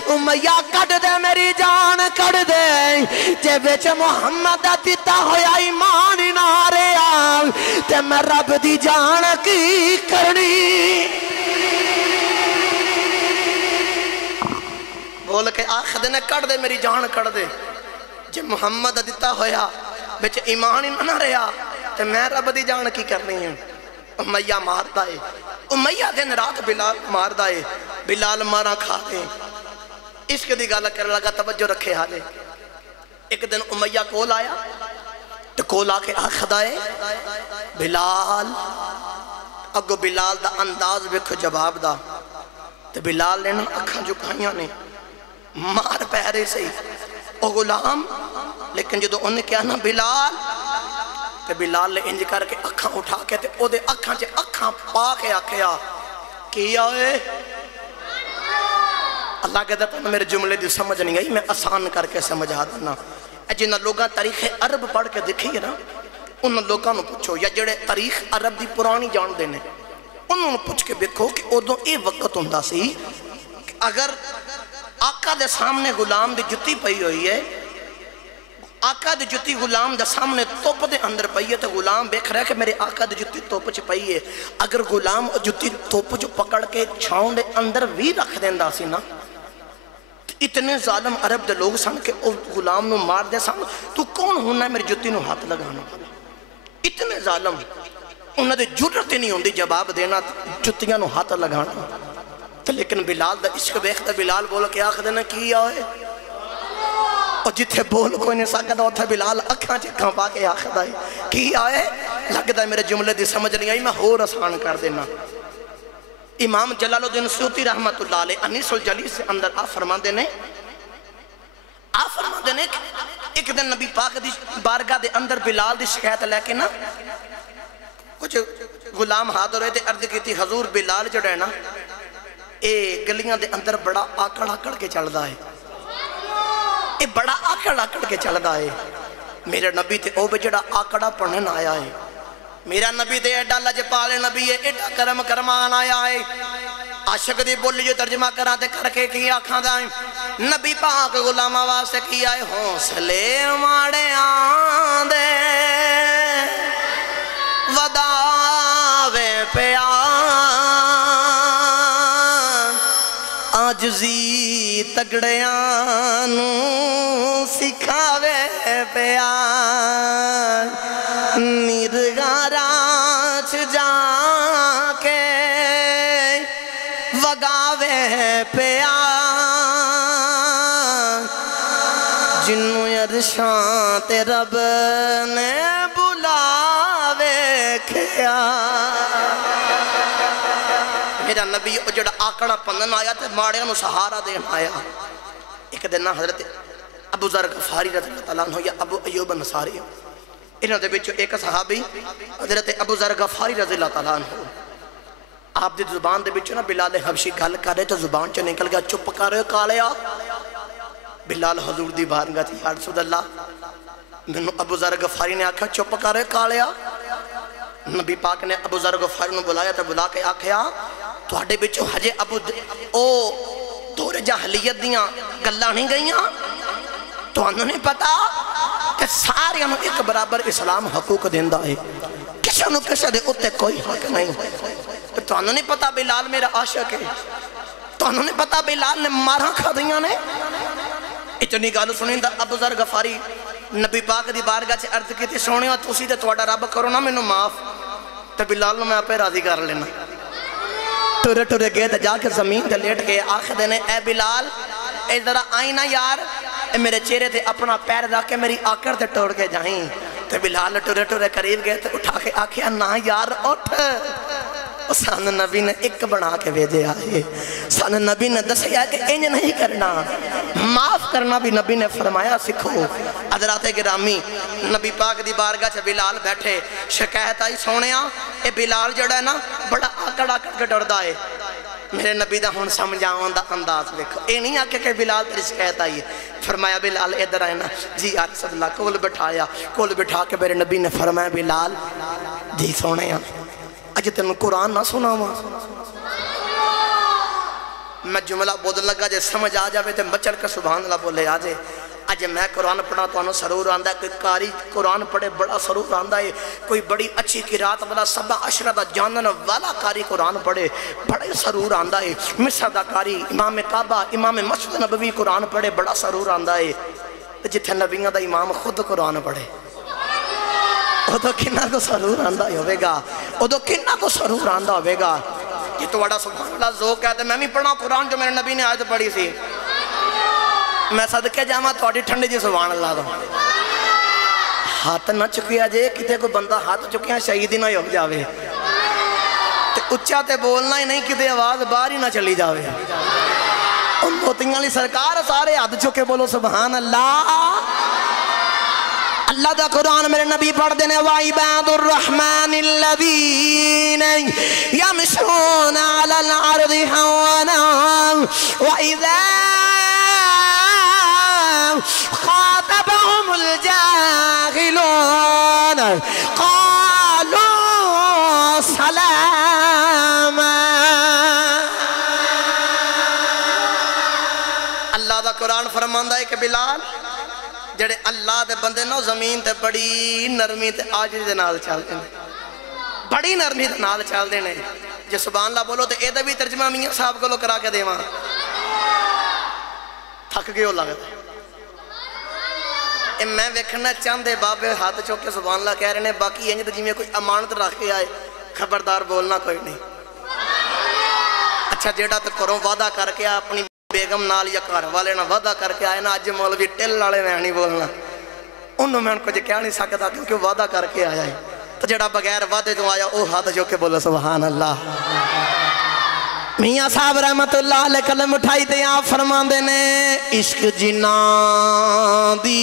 امیہ کڑ دے میری جان کڑ دے جے بیچ محمد دیتا ہویا ایمان نارے آگ تے میں رب دی جان کی کرنی بول کے آخد نے کڑ دے میری جان کڑ دے جے محمد دیتا ہویا بیچ ایمان نہ رہا تے میں رب دی جان کی کرنی ہے امیہ مار دائے امیہ دن رات بلال مار دائے بلال مارا کھا دے اس کے دی گالا کر لگا توجہ رکھے حالے ایک دن امیہ کول آیا تو کول آکے آخد آئے بلال اگو بلال دا انداز بکھو جواب دا تو بلال نے اکھاں جھکائیاں نے مار پیرے سے او غلام لیکن جدو انہیں کیا نا بلال تو بلال نے انج کر کے اکھاں اٹھا کے تے او دے اکھاں چے اکھاں پا کے آکھیا کیا ہے اللہ کہتا ہے میرے جملے دی سمجھ نہیں گئی میں آسان کر کے سمجھا دینا جنہ لوگاں تاریخ عرب پڑھ کے دیکھیں نا انہوں لوگاں نو پوچھو یا جڑے تاریخ عرب دی پرانی جان دینے انہوں پوچھ کے دیکھو کہ ادو اے وقت ہوندہ سی کہ اگر آقا دے سامنے غلام دی جتی پئی ہوئی ہے آقا دی جتی غلام دے سامنے توپ دے اندر پئی ہے تو غلام بیکھ رہا ہے کہ میرے آقا دی جتی توپ چ پئی ہے اگر غلام جتی توپ چ پکڑ کے چھاؤں دے اندر بھی رکھ دیندہ سی نا اتنے ظالم عرب دے لوگ سن کے غلام نو مار دے سن تو کون ہونا ہے میری جتی نو ہاتھ لگانا اتنے ظالم انہوں نے جرت نہیں ہوندی جواب دینا جتیاں نو ہاتھ لگانا تو لیکن بلال دا عشق بیختا بلال بول کے آخر دینا کی آئے اور جتھے بول کوئی نہیں سکتا ہوتا بلال اکھاں چکھاں پا کے آخر دائی کی آئے لگتا ہے میرے جملے دی سمجھ نہیں آئی میں ہور آسان کر دینا امام جلال الدین سیوطی رحمت اللہ علیہ انیس الجلیس سے اندر آپ فرما دینے ایک دن نبی پاک دی بارگاہ دے اندر بلال دی شکایت لے کے نا کچھ غلام حاضر ہوئے تھے عرض کی تھی حضور بلال جڑے نا اے گلیاں دے اندر بڑا آکڑ آکڑ کے چل دا ہے اے بڑا آکڑ آکڑ کے چل دا ہے میرے نبی تے او بجڑا آکڑا پڑھن آیا ہے میرا نبی دے ایڈا لجپال نبی ہے ایڈا کرم کرمان آیا ہے عاشق دی بولی جو ترجمہ کراتے کر کے کی آنکھاں دائیں نبی پاک غلام آواز سے کی آئے حوصلے ماڑے آندے وداوے پیان آجزی تگڑیانو سکھاوے پیان مرغاراچ جا کے وگاوے پیان جنوں عرشاں تے رب نے بلاوے کھیا میرا نبی جڑا آکڑا پندن آیا تے ماڑیاں نو سہارا دین آیا ایک دن حضرت ابو ذر غفاری رضی اللہ تعالیٰ عنہ یا ابو ایوب انصاری انہوں دے بچوں ایک صحابی حضرت ابو ذر غفاری رضی اللہ تعالیٰ عنہ آپ دی زبان دے بچوں نا بلال حبشی گل کر رہے تو زبان چو نکل گیا چپ کر رہے کالیا بلال حضور دی بارگاہ تھی یا رسول اللہ منو ابو ذر غفاری نے آکھا چپ کر رہے کالیا نبی پاک نے ابو ذر غفاری نے بلایا تو بلا کے آکھیا تو ہڈے بچوں حجے ابو دور جاہلیت دیاں گلہ نہیں گئیاں تو انہوں نے پتا کہ سارے انہوں ایک برابر اسلام حقوق دیندہ ہے کسی انہوں کسی دے اتے کوئی حق نہیں تو انہوں نے پتا بلال میرا عاشق ہے تو انہوں نے پتا بلال نے مارا کھا دیاں نے اتنی گالو سنیں دا ابو ذر غفاری نبی پاک دی بارگاہ سے عرض کی تھی سونے تو اسی دے توڑا رب کرو نا میں معاف تو بلال نے میں آپ راضی کر لینا ٹورے ٹورے گئے تو جا کے زمین تے لیٹ گئے آخر دینے اے بلال اے ذرا آئینا یار اے میرے چہرے تے اپنا پیر رکھ کے میری آکر تے ٹوڑ کے جائیں تو بلال ٹورے ٹورے قریب گئے تو اٹھا کے آکھیا نا یار اٹھ سان نبی نے ایک بنا کے بھیجے آئے سان نبی نے دسیا کہ انج نہیں کرنا معاف کرنا بھی نبی نے فرمایا سکھو حضرات گرامی نبی پاک دی بارگاہ سے بلال بیٹھے شکایت آئی سونیا اے بلال جڑا ہے نا بڑا آکڑ آکڑ کے ڈردا ہے میرے نبی دا ہون سمجھاؤں دا انداز دیکھو اے نہیں آکے کہ بلال تیری شکایت آئی فرمایا بلال ادھر آئے نا جی یا رسول اللہ کول بٹھایا کول بٹھا کے میرے نبی نے فرمایا بلال جی سونیا اج تینوں قرآن نہ سنا ہوا میں جملہ بودن لگا جے سمجھ آ جاوے تے بچڑ کے سبحان اللہ بولے آجے اج میں قرآن پڑھا تو انہوں سرور آندہ ہے کوئی قاری قرآن پڑھے بڑا سرور آندہ ہے کوئی بڑی اچھی قرات والا سبا عشرہ جانن والا قاری قرآن پڑھے بڑے سرور آندہ ہے مصر دا قاری امام کعبہ امام مسجد نبوی قرآن پڑھے بڑا سرور آندہ ہے جتھے نبیوں دا امام خود قرآن پڑھے ادو کنہ کو سرور آندہ ہوئے گا ادو کنہ کو سرور آندہ ہوئے گا یہ تو بڑا سبحان اللہ ذوق کہتے میں بھی پڑھا قرآن جو میرے نبی نے آیت پڑھی سی میں صدقے جاما توڑی ٹھنڈے جی سبحان اللہ دو ہاتھ نہ چکیا جے کتے کو بندہ ہاتھ چکیا شہید ہی نہ ہو جاوے تے اچھا تے بولنا ہی نہیں کتے آواز باہر ہی نہ چلی جاوے ان موتیاں لی سرکار سارے ہاتھ چکے بولو سبحان اللہ اللہ دا قرآن میرے نبی پڑھ دینے وَعِبَادُ الرَّحْمَنِ الَّذِينَ يَمْشُونَ عَلَى الْعَرْضِ هَوْنًا وَإِذَا خَاطَبَهُمُ الْجَاهِلُونَ قَالُوا سَلَامًا اللہ دا قرآن فرماندہ ہے کہ بلال جڑے اللہ دے بندے نو زمین تے بڑی نرمی تے آجری دے نال چال دینے بڑی نرمی دے نال چال دینے جو سبحان اللہ بولو تے اے دے بھی ترجمہ میاں صاحب کو لو کرا کے دے ماں تھک گئے ہو لگتا اے میں ویکھنا چاندے بابے ہاتھ چوکے سبحان اللہ کہہ رہے ہیں باقی یہ جی میں کوئی امانت رکھ کے آئے خبردار بولنا کوئی نہیں اچھا جیڑا تے کروں وعدہ کر کے اپنی بیگم نال یا گھر والے نہ وعدہ کر کے آئے نا اج مولوی ٹل والے میں نہیں بولنا انہوں میں ان کو کہہ نہیں سکتا کیونکہ وعدہ کر کے آیا ہے تو جڑا بغیر وعدے جو آیا وہ ہاتھ جو کے بولو سبحان اللہ میاں صاحب رحمت اللہ علیہ قلم اٹھائی تے آپ فرمان دینے عشق جنان دی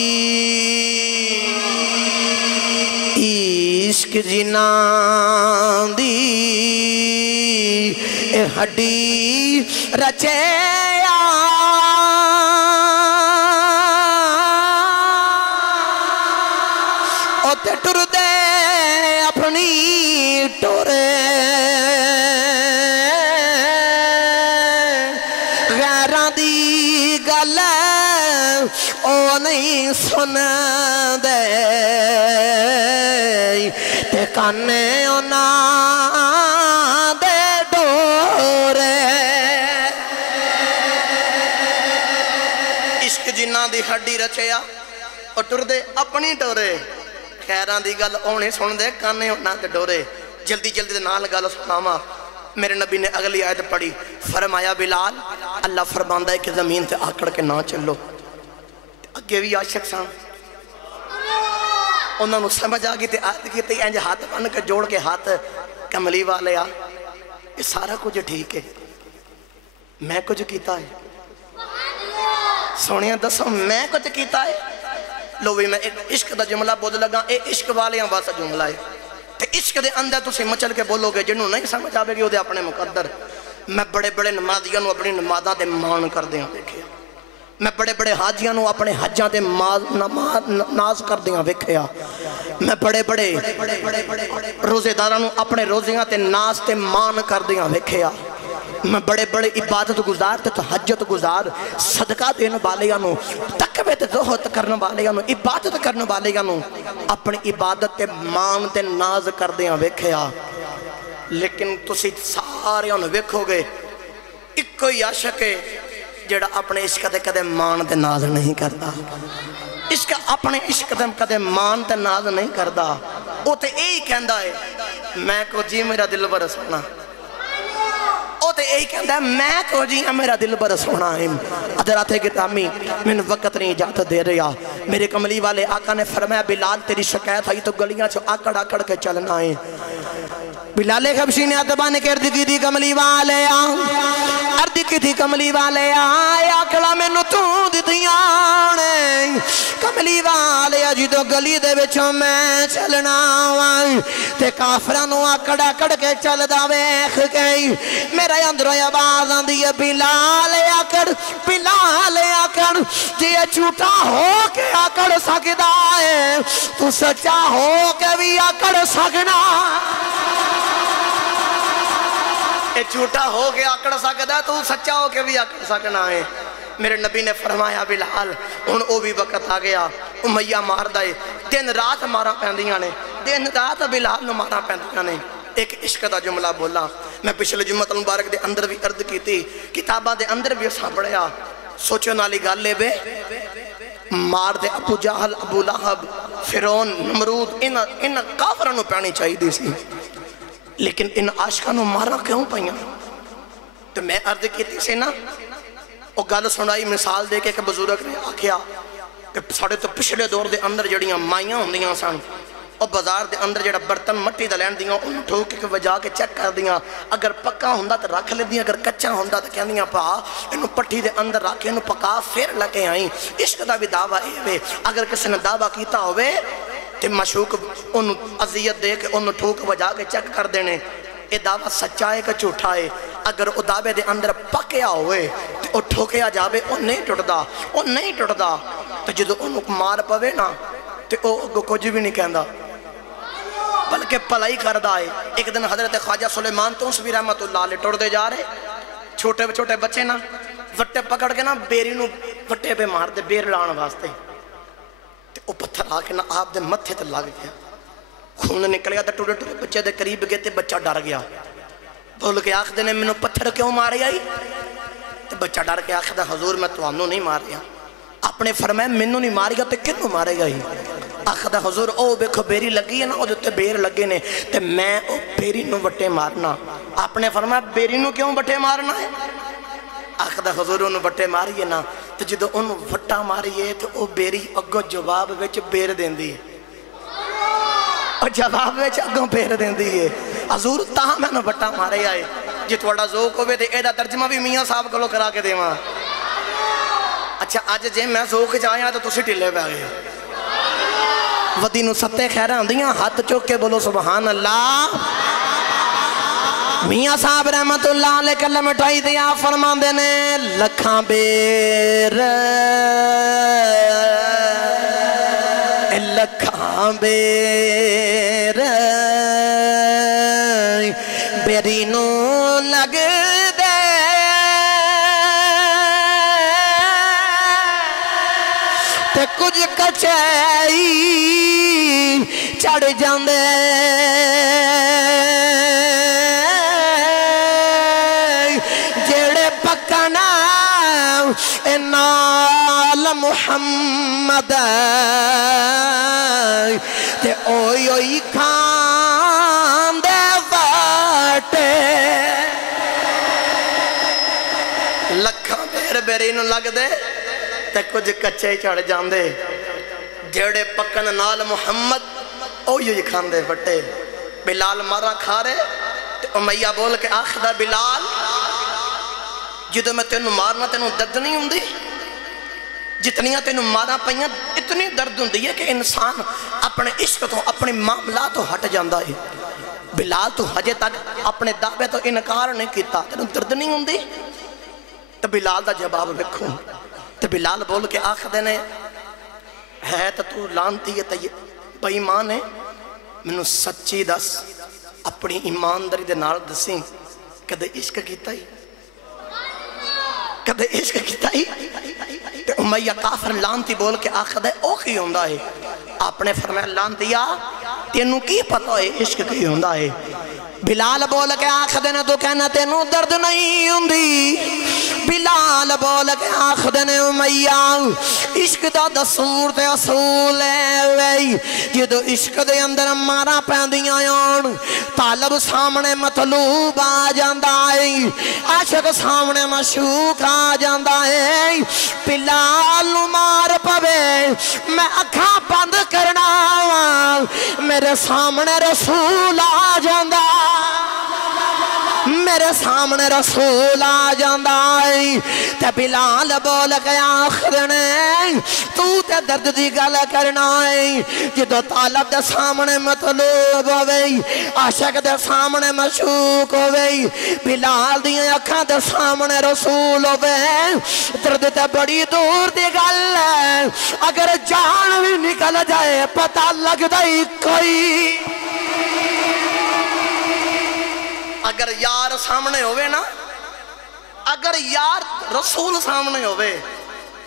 عشق جنان دی اے ہڈی رچے ٹر دے اپنی ٹورے غیران دی گل او نہیں سن دے تے کانے اونا دے ڈورے عشق جنہ دی ہڈی رچیا اور ٹر دے اپنی ٹورے خیران دی گل اونے سن دے کانے ہونا دے ڈورے جلدی جلدی دے نال گل سناما میرے نبی نے اگلی آیت پڑھی فرمایا بلال اللہ فرماندہ ہے کہ زمین سے آکڑ کے نہ چلو اگے بھی عاشق سن انہوں نے سمجھ آ گئی تے عرض کی انج ہاتھ بن کے جوڑ کے ہاتھ کملی والے یہ سارا کچھ ٹھیک ہے میں کچھ کیتا ہے سونیاں دسو میں کچھ کیتا ہے لو بھی میں ایک عشق دا جملہ بول لگا اے عشق والے ہیں واسا جملہ ہے تے عشق دے اندر تسی مچل کے بولو گے جنہوں نہیں سمجھ آوے گی وہ دے اپنے مقدر میں بڑے بڑے نمازیاں نو اپنی نمازاں تے مان کر دیاں دیکھیا میں بڑے بڑے حاجیاں نو اپنے حجاں تے ناز کر دیاں دیکھیا میں بڑے بڑے روزے داراں نو اپنے روزیاں تے ناز تے مان کر دیاں دیکھیا میں بڑے بڑے عبادت گزار تے تہجد گزار صدقہ دین والیاں نو تقوی تے زہد کرن والیاں نو عبادت کرن والیاں نو اپنی عبادت تے مان تے ناز کر دیاں ویکھیا لیکن تسی سارے نو ویکھو گے ایک کوئی عاشق ہے جڑا اپنے عشق تے کدے مان تے ناز نہیں کرتا عشق اپنے عشق تے کدے مان تے ناز نہیں کرتا او تے یہی کہندا ہے میں کو جی میرا دل بر سونا او تے یہی کہندا ہے میں کو جی میرا دل بر سونا ہے حضرات گرامی من وقت نہیں اجازت دے رہا میرے کملی والے آقا نے فرمایا بلال تیری شکایت آئی تو گلیاں چو آکڑ آکڑ کے چلنا ہے بلال خبشی نے اتبانے کے ارد کی تھی کملی والے ارد کی تھی کملی والے آکڑا میں نتوں دیتیاں کملی والے جی تو گلی دے بچوں میں چلنا تے کافرانو آکڑ آکڑ کے چل دا ویخ گئی میرے اندروں آواز آندی ہے بلال آکڑ جی جھوٹا ہو کے آکڑ سکدا ہے تو سچا ہو کے بھی آکڑ سکنا اے جھوٹا ہو کے آکڑ سکدا تو سچا ہو کے بھی آکڑ سکنا ہے میرے نبی نے فرمایا بلال ان او بھی وقت آ گیا امیہ مار دائے دن رات مارا پہندیاں نے دن رات بلال نو مارا پہندیاں نے ایک عشق دا جملہ بولا میں پچھلے جمعہ المبارک دے اندر بھی عرض کی تھی کتابہ دے اندر بھی اسا پڑھیا سوچو نالی گال لے بے مار دے ابو جہل ابو لہب فرعون نمرود ان کافرانو پہنی چاہی دی سی لیکن ان عاشقانو مارا کیوں پائیاں تو میں عرض کی تھی سے نا وہ گل سنائی مثال دے کے کہ بزرگ نے آکھیا کہ ساڑھے تو پچھلے دور دے اندر جڑیاں مائیاں ہوندیاں سن اور بازار دے اندر جڑا برتن مٹی دا لین دیاں انہوں ٹھوک کے وجہ کے چیک کر دیاں اگر پکا ہوندہ تو رکھ لے دیاں اگر کچا ہوندہ تو کہہ دیاں پا انہوں پٹھی دے اندر رکھے انہوں پکا پھر لگے آئیں عشق دا بھی دعویٰ اے اگر کسی نے دعویٰ کیتا ہوئے تو مشوق انہوں عذیت دے کے انہوں ٹھوک وجہ کے چیک کر دینے اے دعویٰ سچا ہے کہ جھوٹا ہے اگر او دعوے دے اندر پکیا ہوئے تو او ٹھوکیا جاوے او نہیں ٹوٹدا تو جدو انہوں مار پوے نا تو او کچھ بھی نہیں کہندا بلکہ پلائی کردہ ہے ایک دن حضرت خواجہ سلیمان تو اس بھی رحمت اللہ علیہ ٹوڑ دے جا رہے چھوٹے چھوٹے بچے نا وٹے پکڑ کے نا بیری نو وٹے پہ مار دے بیر لان واسطے تو او پتھر آکے نا آپ دے متھے تے لگ گیا خون نکل گیا ٹوڑے ٹوڑے بچے دے قریب گئے تے بچہ ڈر گیا بول کے آخ دینے میں پتھر کیوں مارے آئی تے بچہ ڈر کے آخ دے حضور میں تو انہوں نہیں ماریا اپنے فرمائے منوں نہیں مارے گا تے کنوں مارے گا ہی آخ دے حضور او بیکھو بیری لگی ہے نا او دیتے بیر لگے نے تے میں او بیری نو وٹے مارنا اپنے فرمائے بیری نو کیوں وٹے مارنا ہے آخ دے حضور انہوں وٹے ماریے نا تو جدو انہوں وٹا ماریے تو او بیری اگو جواب ویچ بیر دین دی اور جواب ویچ اگو بیر دین دی ہے حضور تاہم ہے نا وٹا مارے آئے جت وڑا ذوق ہوئے تے ایدہ ترجمہ بھی میاں صاحب کو لو کرا کے دے ماں اچھا آج جے میں ذوق جایا تو تسی ٹلے پہ آگئے ودی نو ستے خیران دیاں ہاتھ چوک کے بولو سبحان اللہ میاں صاحب رحمت اللہ علیہ کلم اٹھائی دیا فرمان دینے لکھاں بیر لکھاں بیر بیری نو لگ دے تے کچھ کچھائی چڑھ جاندے جیڑے پکنا نال محمد تے اوئی اوئی کھان دے واٹے لکھاں بیر بیرین لگ دے تے کچھ کچے چڑھ جاندے جڑے پکن نال محمد اوہی کھاندے بٹے بلال مارا کھا رہے تے امیہ بول کے آخدہ بلال جدو میں تینوں مارنا تینوں درد نہیں ہوندی جتنیاں تینوں مارا پہیاں اتنی درد ہوندی ہے کہ انسان اپنے عشق تو اپنے معاملات تو ہٹ جاندہ ہے بلال تو ہجے تک اپنے دعوے تو انکار نہیں کیتا تینوں درد نہیں ہوندی تو بلال دا جواب رکھوں تو بلال بول کے آخدے نے ہے تو لانتی ہے تو بے ایمان ہے میں سچی دس اپنی ایمانداری دے نال دسیں کدے عشق کیتا ہی کدے عشق کیتا ہی تے امیہ کافر لانتی بول کے آخدے او کی ہوندہ ہے آپ نے فرمایا لانتیا تینوں کی پتہ ہے عشق کی ہوندہ ہے بلال بول کے آخدے نے تو کہنا تینوں درد نہیں ہوندی بلال بول کے آخدے نے امیہ عشق دا دستور تے اصول ہے وی جدو عشق دے اندر مارا پیندیاں یون طالب سامنے مطلوب آ جاندہ ہے عاشق سامنے مشوق آ جاندہ ہے بلال مار پوے میں اکھاں بند کرنا میرے سامنے رسول آ جاندہ میرے سامنے رسول آ جاندہ ہے تے بلال بول کے آخرنے تو تے درد دی گل کرنا ہے جدو طالب دے سامنے مطلوب ہوئے عاشق دے سامنے مشوق ہوئے بلال دی اکھاں دے سامنے رسول ہوئے درد تے بڑی دور دی گل ہے اگر جان بھی نکل جائے پتہ لگ دائی کوئی اگر یار سامنے ہوئے نا اگر یار رسول سامنے ہوئے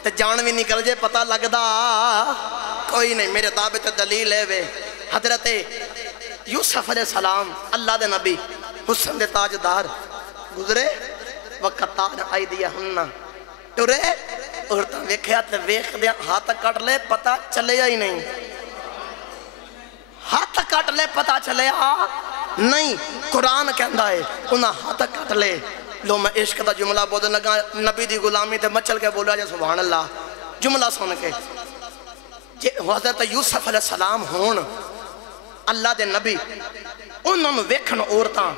تو جان بھی نکل جائے پتہ لگ دا کوئی نہیں میرے دعوے تے دلیل ہے وے حضرت یوسف علیہ السلام اللہ دے نبی حسن دے تاجدار گزرے وقت تار آئی دیا ہننا ٹورے اورتا ویکھیا تے ویکھ دیا ہاتھ کٹ لے پتہ چلے ہی نہیں ہاتھ کٹ لے پتہ چلے نہیں قرآن کہندہ ہے انہاں ہاتھ کٹ لے لو میں عشق دا جملہ بودن لگا نبی دی غلامی تے مچل کے بولا جا سبحان اللہ جملہ سن کے حضرت یوسف علیہ السلام ہون اللہ دے نبی انہوں نے ویکھن عورتاں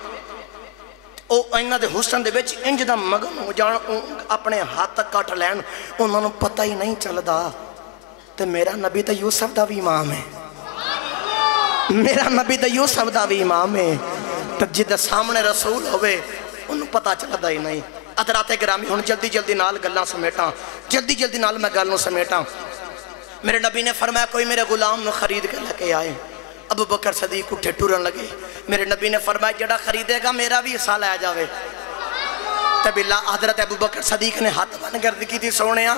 او اینہ دے حسن دے ویچ انج دا مگن ہو جان اپنے ہاتھ کٹ لین انہوں نے پتہ ہی نہیں چل دا تے میرا نبی تے یوسف دا بھی امام ہے میرا نبی تے یوسف دا بھی امام ہے تو جدہ سامنے رسول ہوئے انہوں پتہ چلتا ہی نہیں ادرات گرامی ہون جلدی جلدی نال گلنا سمیٹاں جلدی جلدی نال میں گلنوں سمیٹاں میرے نبی نے فرمایا کوئی میرے غلام نو خرید کے لکے آئے ابو بکر صدیق اٹھے ٹورن لگے میرے نبی نے فرمایا جڑا خریدے گا میرا بھی حصہ لے جاوے تب اللہ حضرت ابو بکر صدیق نے ہاتھ بن گرد کی تھی سونیا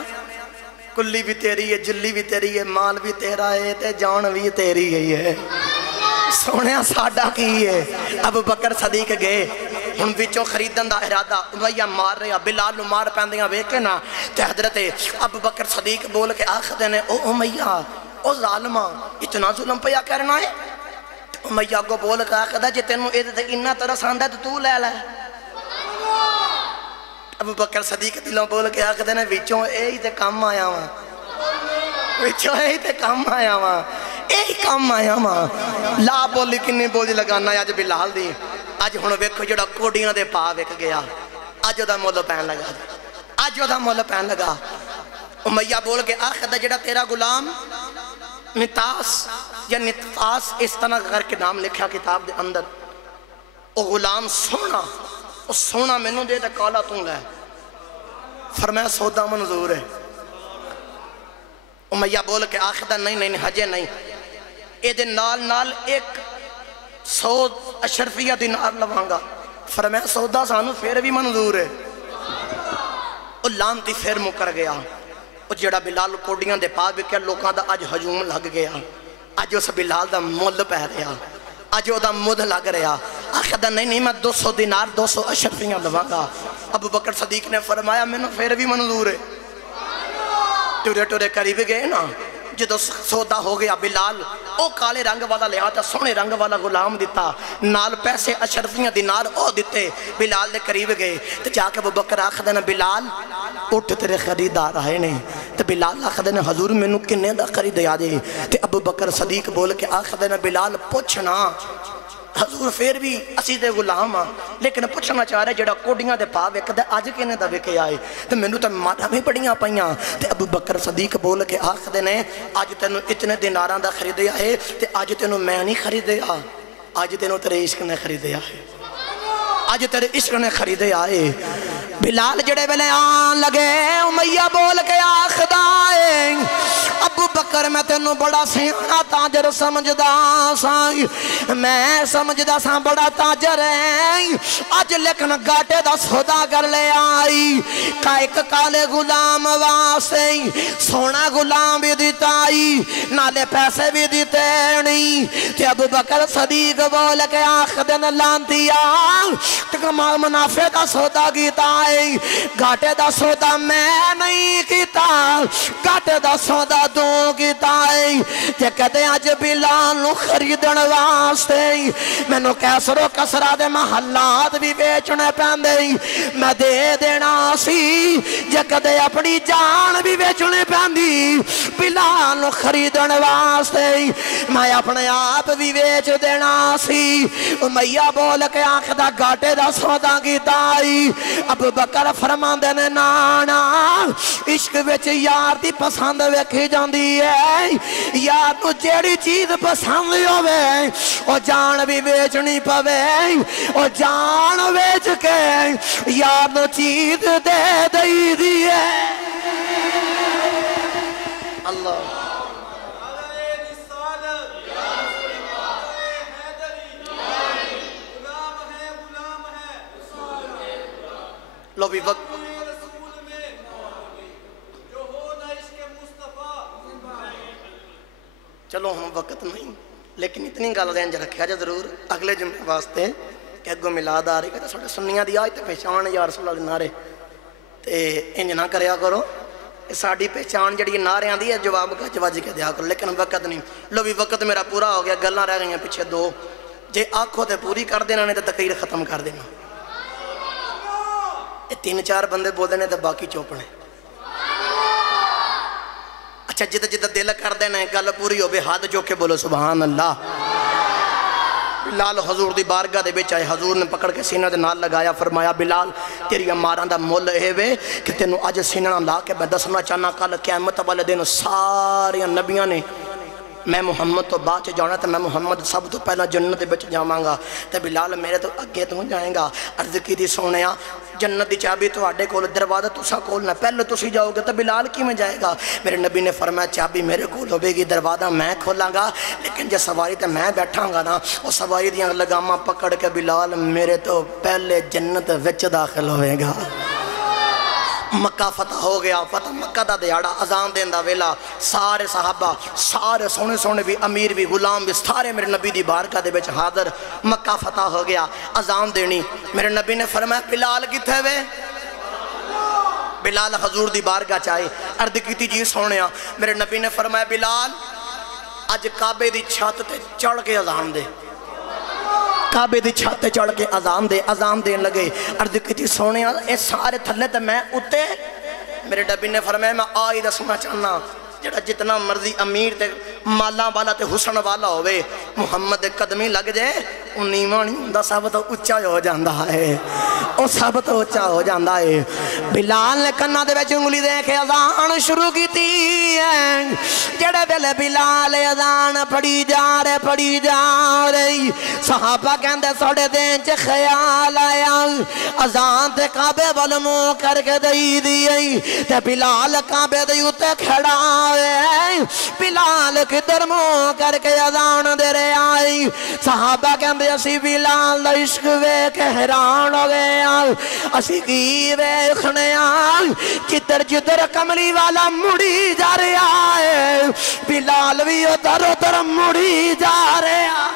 کلی بھی تیری ہے جلی بھی تیری ہے مال بھی تیرا ہے تے جان بھی تیری ہے سونے ساڑھا کی ہے ابو بکر صدیق گئے ہن وچوں خریدن دا ارادہ امیہ مار رہا بلال نو مار پیندیاں ویکھے نا تے حضرت ابو بکر صدیق بول کے آخدے نے او امیہ او ظالمہ اتنا ظلم پیا کرنا ہے امیہ کو بول کے آخدہ جے تینوں ایدھے انہا ترس آندہ تو لے لے ابو بکر صدیق دلوں بول کے آخدے نے وچوں ہی تے کام آیا ہاں وچوں ہی تے کام آیا ہاں ایک کام آیا ماں لا بولی کنی بولی لگانا آج بلال دی آج ہونو ویکھو جڑا کوڑیاں دے پا ویکھ گیا آج دا مولو پہن لگا آج دا مولو پہن لگا امیہ بول کے آخدہ جڑا تیرا غلام نتاس یا نتاس اس طرح کر کے نام لکھا کتاب دے اندر او غلام سونا او سونا میں نو دے دے کالا توں گئے فرمایا سودا منظور ہے امیہ بول کے آخدہ نہیں حجے نہیں اے دن نال ایک 100 اشرفیہ دینار لوانگا فرمایا سودا سانو پھر بھی منظور ہے او لانتی پھر مکر گیا او جڑا بلال کوڑیاں دے پا بھی کیا لوکاں دا آج ہجوم لگ گیا آج اس بلال دا مول پہ رہا آج او دا مدھ لگ رہا آخدہ نہیں میں 200 دینار 200 اشرفیہ لوانگا ابو بکر صدیق نے فرمایا میں نے پھر بھی منظور ہے ٹورے ٹورے قریب گئے نا جدو سودا ہو گیا بلال او کالے رنگ والا لیا تھا سونے رنگ والا غلام دیتا نال پیسے اشرفیاں دینار او دیتے بلال دے قریب گئے تو جا کے ابو بکر آخدہ نا بلال اٹھ تیرے خریدار آئے نے تے بلال آخدے نے حضور مینوں کنے دا خریدیا جے تے ابو بکر صدیق بول کے آخدے نے بلال پوچھنا حضور پھر بھی اسی دے غلام ہاں لیکن پوچھنا چاہ رہے جڑا کوڈیاں دے پا وکدا اج کنے دا وکے آئے تے مینوں تے ماڑا بھی بڑیاں پیاں تے ابو بکر صدیق بول کے آخدے نے اج تینوں اتنے دیناراں دا خریدیا ہے تے اج تینوں میں نہیں خریدیا اج تینوں تیرے عشق نے خریدیا ہے اج تیرے عشق نے خریدے آئے بلال جڑے ویلے آن لگے امیہ بول کے آخدا ہے ابو بکر میں تینوں بڑا سیانا تاجر سمجھدا ساں میں سمجھدا ساں بڑا تاجر ہے اج لیکن گاٹے دا سودا کر لے آئی ایک کالے غلام واسطے سونا غلام بھی دیتا آئی نالے پیسے بھی دیتے نہیں تے ابو بکر صدیق بول کے آخدن لانتیا تکمال منافع دا سودا کیتا ہے گاٹے دا سودا میں نہیں کیتا گاٹے دا سودا تو کیتا ہے تے کہتے آج بلال نو خریدن واسطے میں نو کیسر و کسرہ دے محلات بھی بیچنے پہندے میں دے دینا سی جے کہتے اپنی جان بھی بیچنے پہندی بلال نو خریدن واسطے میں اپنے آپ بھی بیچ دینا سی امیہ بول کے آخدہ گاٹے دا سودا کیتا ہے ابو بکر فرماندے نے نانا عشق وچ یار دی پسند ویکھی جاندی ہے یار نو جیڑی چیز پسند ہوئے او جان بھی بیچنی پوے او جان بیچ کے یار نو چیز دے دی دیئے اللہ لو بھی وقت چلو ہم وقت نہیں لیکن اتنی گل رینج رکھیا جا ضرور اگلے جمعے واسطے کہ اگو ملاد آ رہی کہتا سوڑے سنیاں دی آج تے پہچان یا رسول اللہ نعرے تے انج نہ کریا کرو ساڑی پہچان جڑی نعرے آن دی ہے جواب کا جواجی کے دیا کرو لیکن وقت نہیں لو بھی وقت میرا پورا ہو گیا گلنا رہ گئی ہیں پیچھے دو جے آنکھوں تے پوری کر دینا نہیں تے تقریر ختم کر دینا تین چار بندے بول دینے تے باقی چوپنے اچھا جدہ جدہ دل کر دینے گل پوری ہو بے ہاتھ جو کے بولو سبحان اللہ بلال حضور دی بارگاہ دے بیچ آئے حضور نے پکڑ کے سینہ دے نال لگایا فرمایا بلال تیری اماراں دا مول اے وے کہ تینوں آج سینہ لا کے میں دسنا چاہنا کل قیامت والے دن سارے نبیاں نے میں محمد تو بعد جانا تو میں محمد سب تو پہلا جنت دے بچ جاواں گا تے بلال میرے تو اگے تو جائیں گا عرض کی دی سونیا جنت دی چابی تو آڈے کول دروازہ تسا کولنا پہلے تسی جاؤ گے تو بلال کی میں جائے گا میرے نبی نے فرمایا چابی میرے کول ہوے گی دروازہ میں کھولاں گا لیکن جے سواری تے میں بیٹھاں گا نا وہ سواری دیاں لگاماں پکڑ کے بلال میرے تو پہلے جنت وچ داخل ہوئے گا مکہ فتح ہو گیا فتح مکہ دا دیاڑا اذان دین دا ویلا سارے صحابہ سارے سونے سونے بھی امیر بھی غلام بھی سارے میرے نبی دی بارگاہ دے وچ حاضر مکہ فتح ہو گیا اذان دینی میرے نبی نے فرمایا بلال کتھے وے بلال حضور دی بارگاہ چاہے عرض کیتی جی سونیا میرے نبی نے فرمایا بلال اج کعبے دی چھت تے چڑھ کے اذان دے کعبے دی چھت چڑھ کے اذان دین لگے عرض کیتی سونے اے سارے تھلے تے میں اتے میرے نبی نے فرمایا میں آئی دسنا چاہنا جڑا جتنا مرضی امیر تے مالا والا تے حسن والا ہوئے محمد قدمی لگ جائے نیواں نہیں ہوندا سب تو اچا ہو جاندا ہے او سب تو اچا ہو جاندا ہے بلال نے کنا دے وچ انگلی دے کے اذان شروع کیتی ہے جڑے ویلے بلال اذان پڑھی جا رہی صحابہ کہندے ساڈے دین چ خیال آیا اذان تے کعبے ول منہ کر کے دئی دی تے بلال کعبے دے اوتے کھڑا ہے بلال کدھر منہ کر کے اذان دے رہے آئی صحابہ کہندے اسی بلال دا عشق ویکھ کے حیران ہو گئے اسی کی ویکھنے جدھر کملی والا مڑی جا رہا ہے بلال بھی ادھر مڑی جا رہا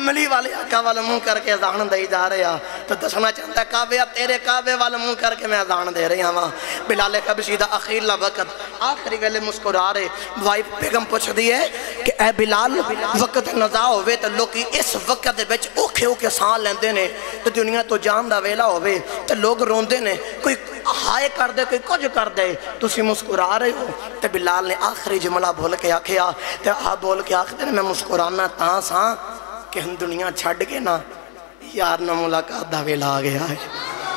کملی والے آقا والا منہ کر کے اذان دے جا رہے ہیں تو دسنا چاہتا ہے کعبے تیرے کعبے والا منہ کر کے میں اذان دے رہی ہوں بلال حبشی دا اخیرلا وقت آخری ویلے مسکرا رہے وائف بیگم پوچھ دی ہے کہ اے بلال وقت نزا ہوئے تو لوگی اس وقت دے بچ اوکھے اوکھے سان لیندے نے تو دنیا تو جان دا ویلا ہوئے تو لوگ روندے نے کوئی ہائے کر دے کوئی کچھ کر دے تسی مسکرا رہے ہو تو بلال نے آخری جملہ بول کے آکھیا تو آپ بول کے آکھتے ہیں میں مسکرانا تاں ساں کہ ہم دنیا چھڑ کے نا یار نہ ملاقات دا ویلا آ گیا ہے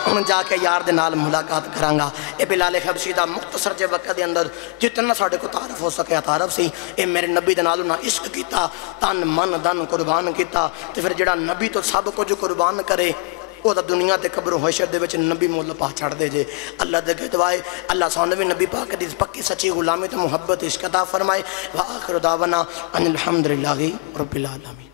ہم جا کے یار دے نال ملاقات کرانگا اے بلال حبشی دا مختصر جے وقت دے اندر جتنا ساڑھے کو تعارف ہو سکیا تعارف سی اے میرے نبی دے نالو نہ عشق کیتا تن من دن قربان کیتا تو پھر جڑا نبی تو سب کو جو قربان کرے وہ دا دنیا تے قبر و حشر دے وچ نبی مولا پا چھڑ دے جے اللہ دے کے دعائے اللہ سانوی نبی پاک دی پکی سچی غلامی تے محبت عشق عطا فرمائے وآخر دعوانا ان الحمدللہ رب العالمین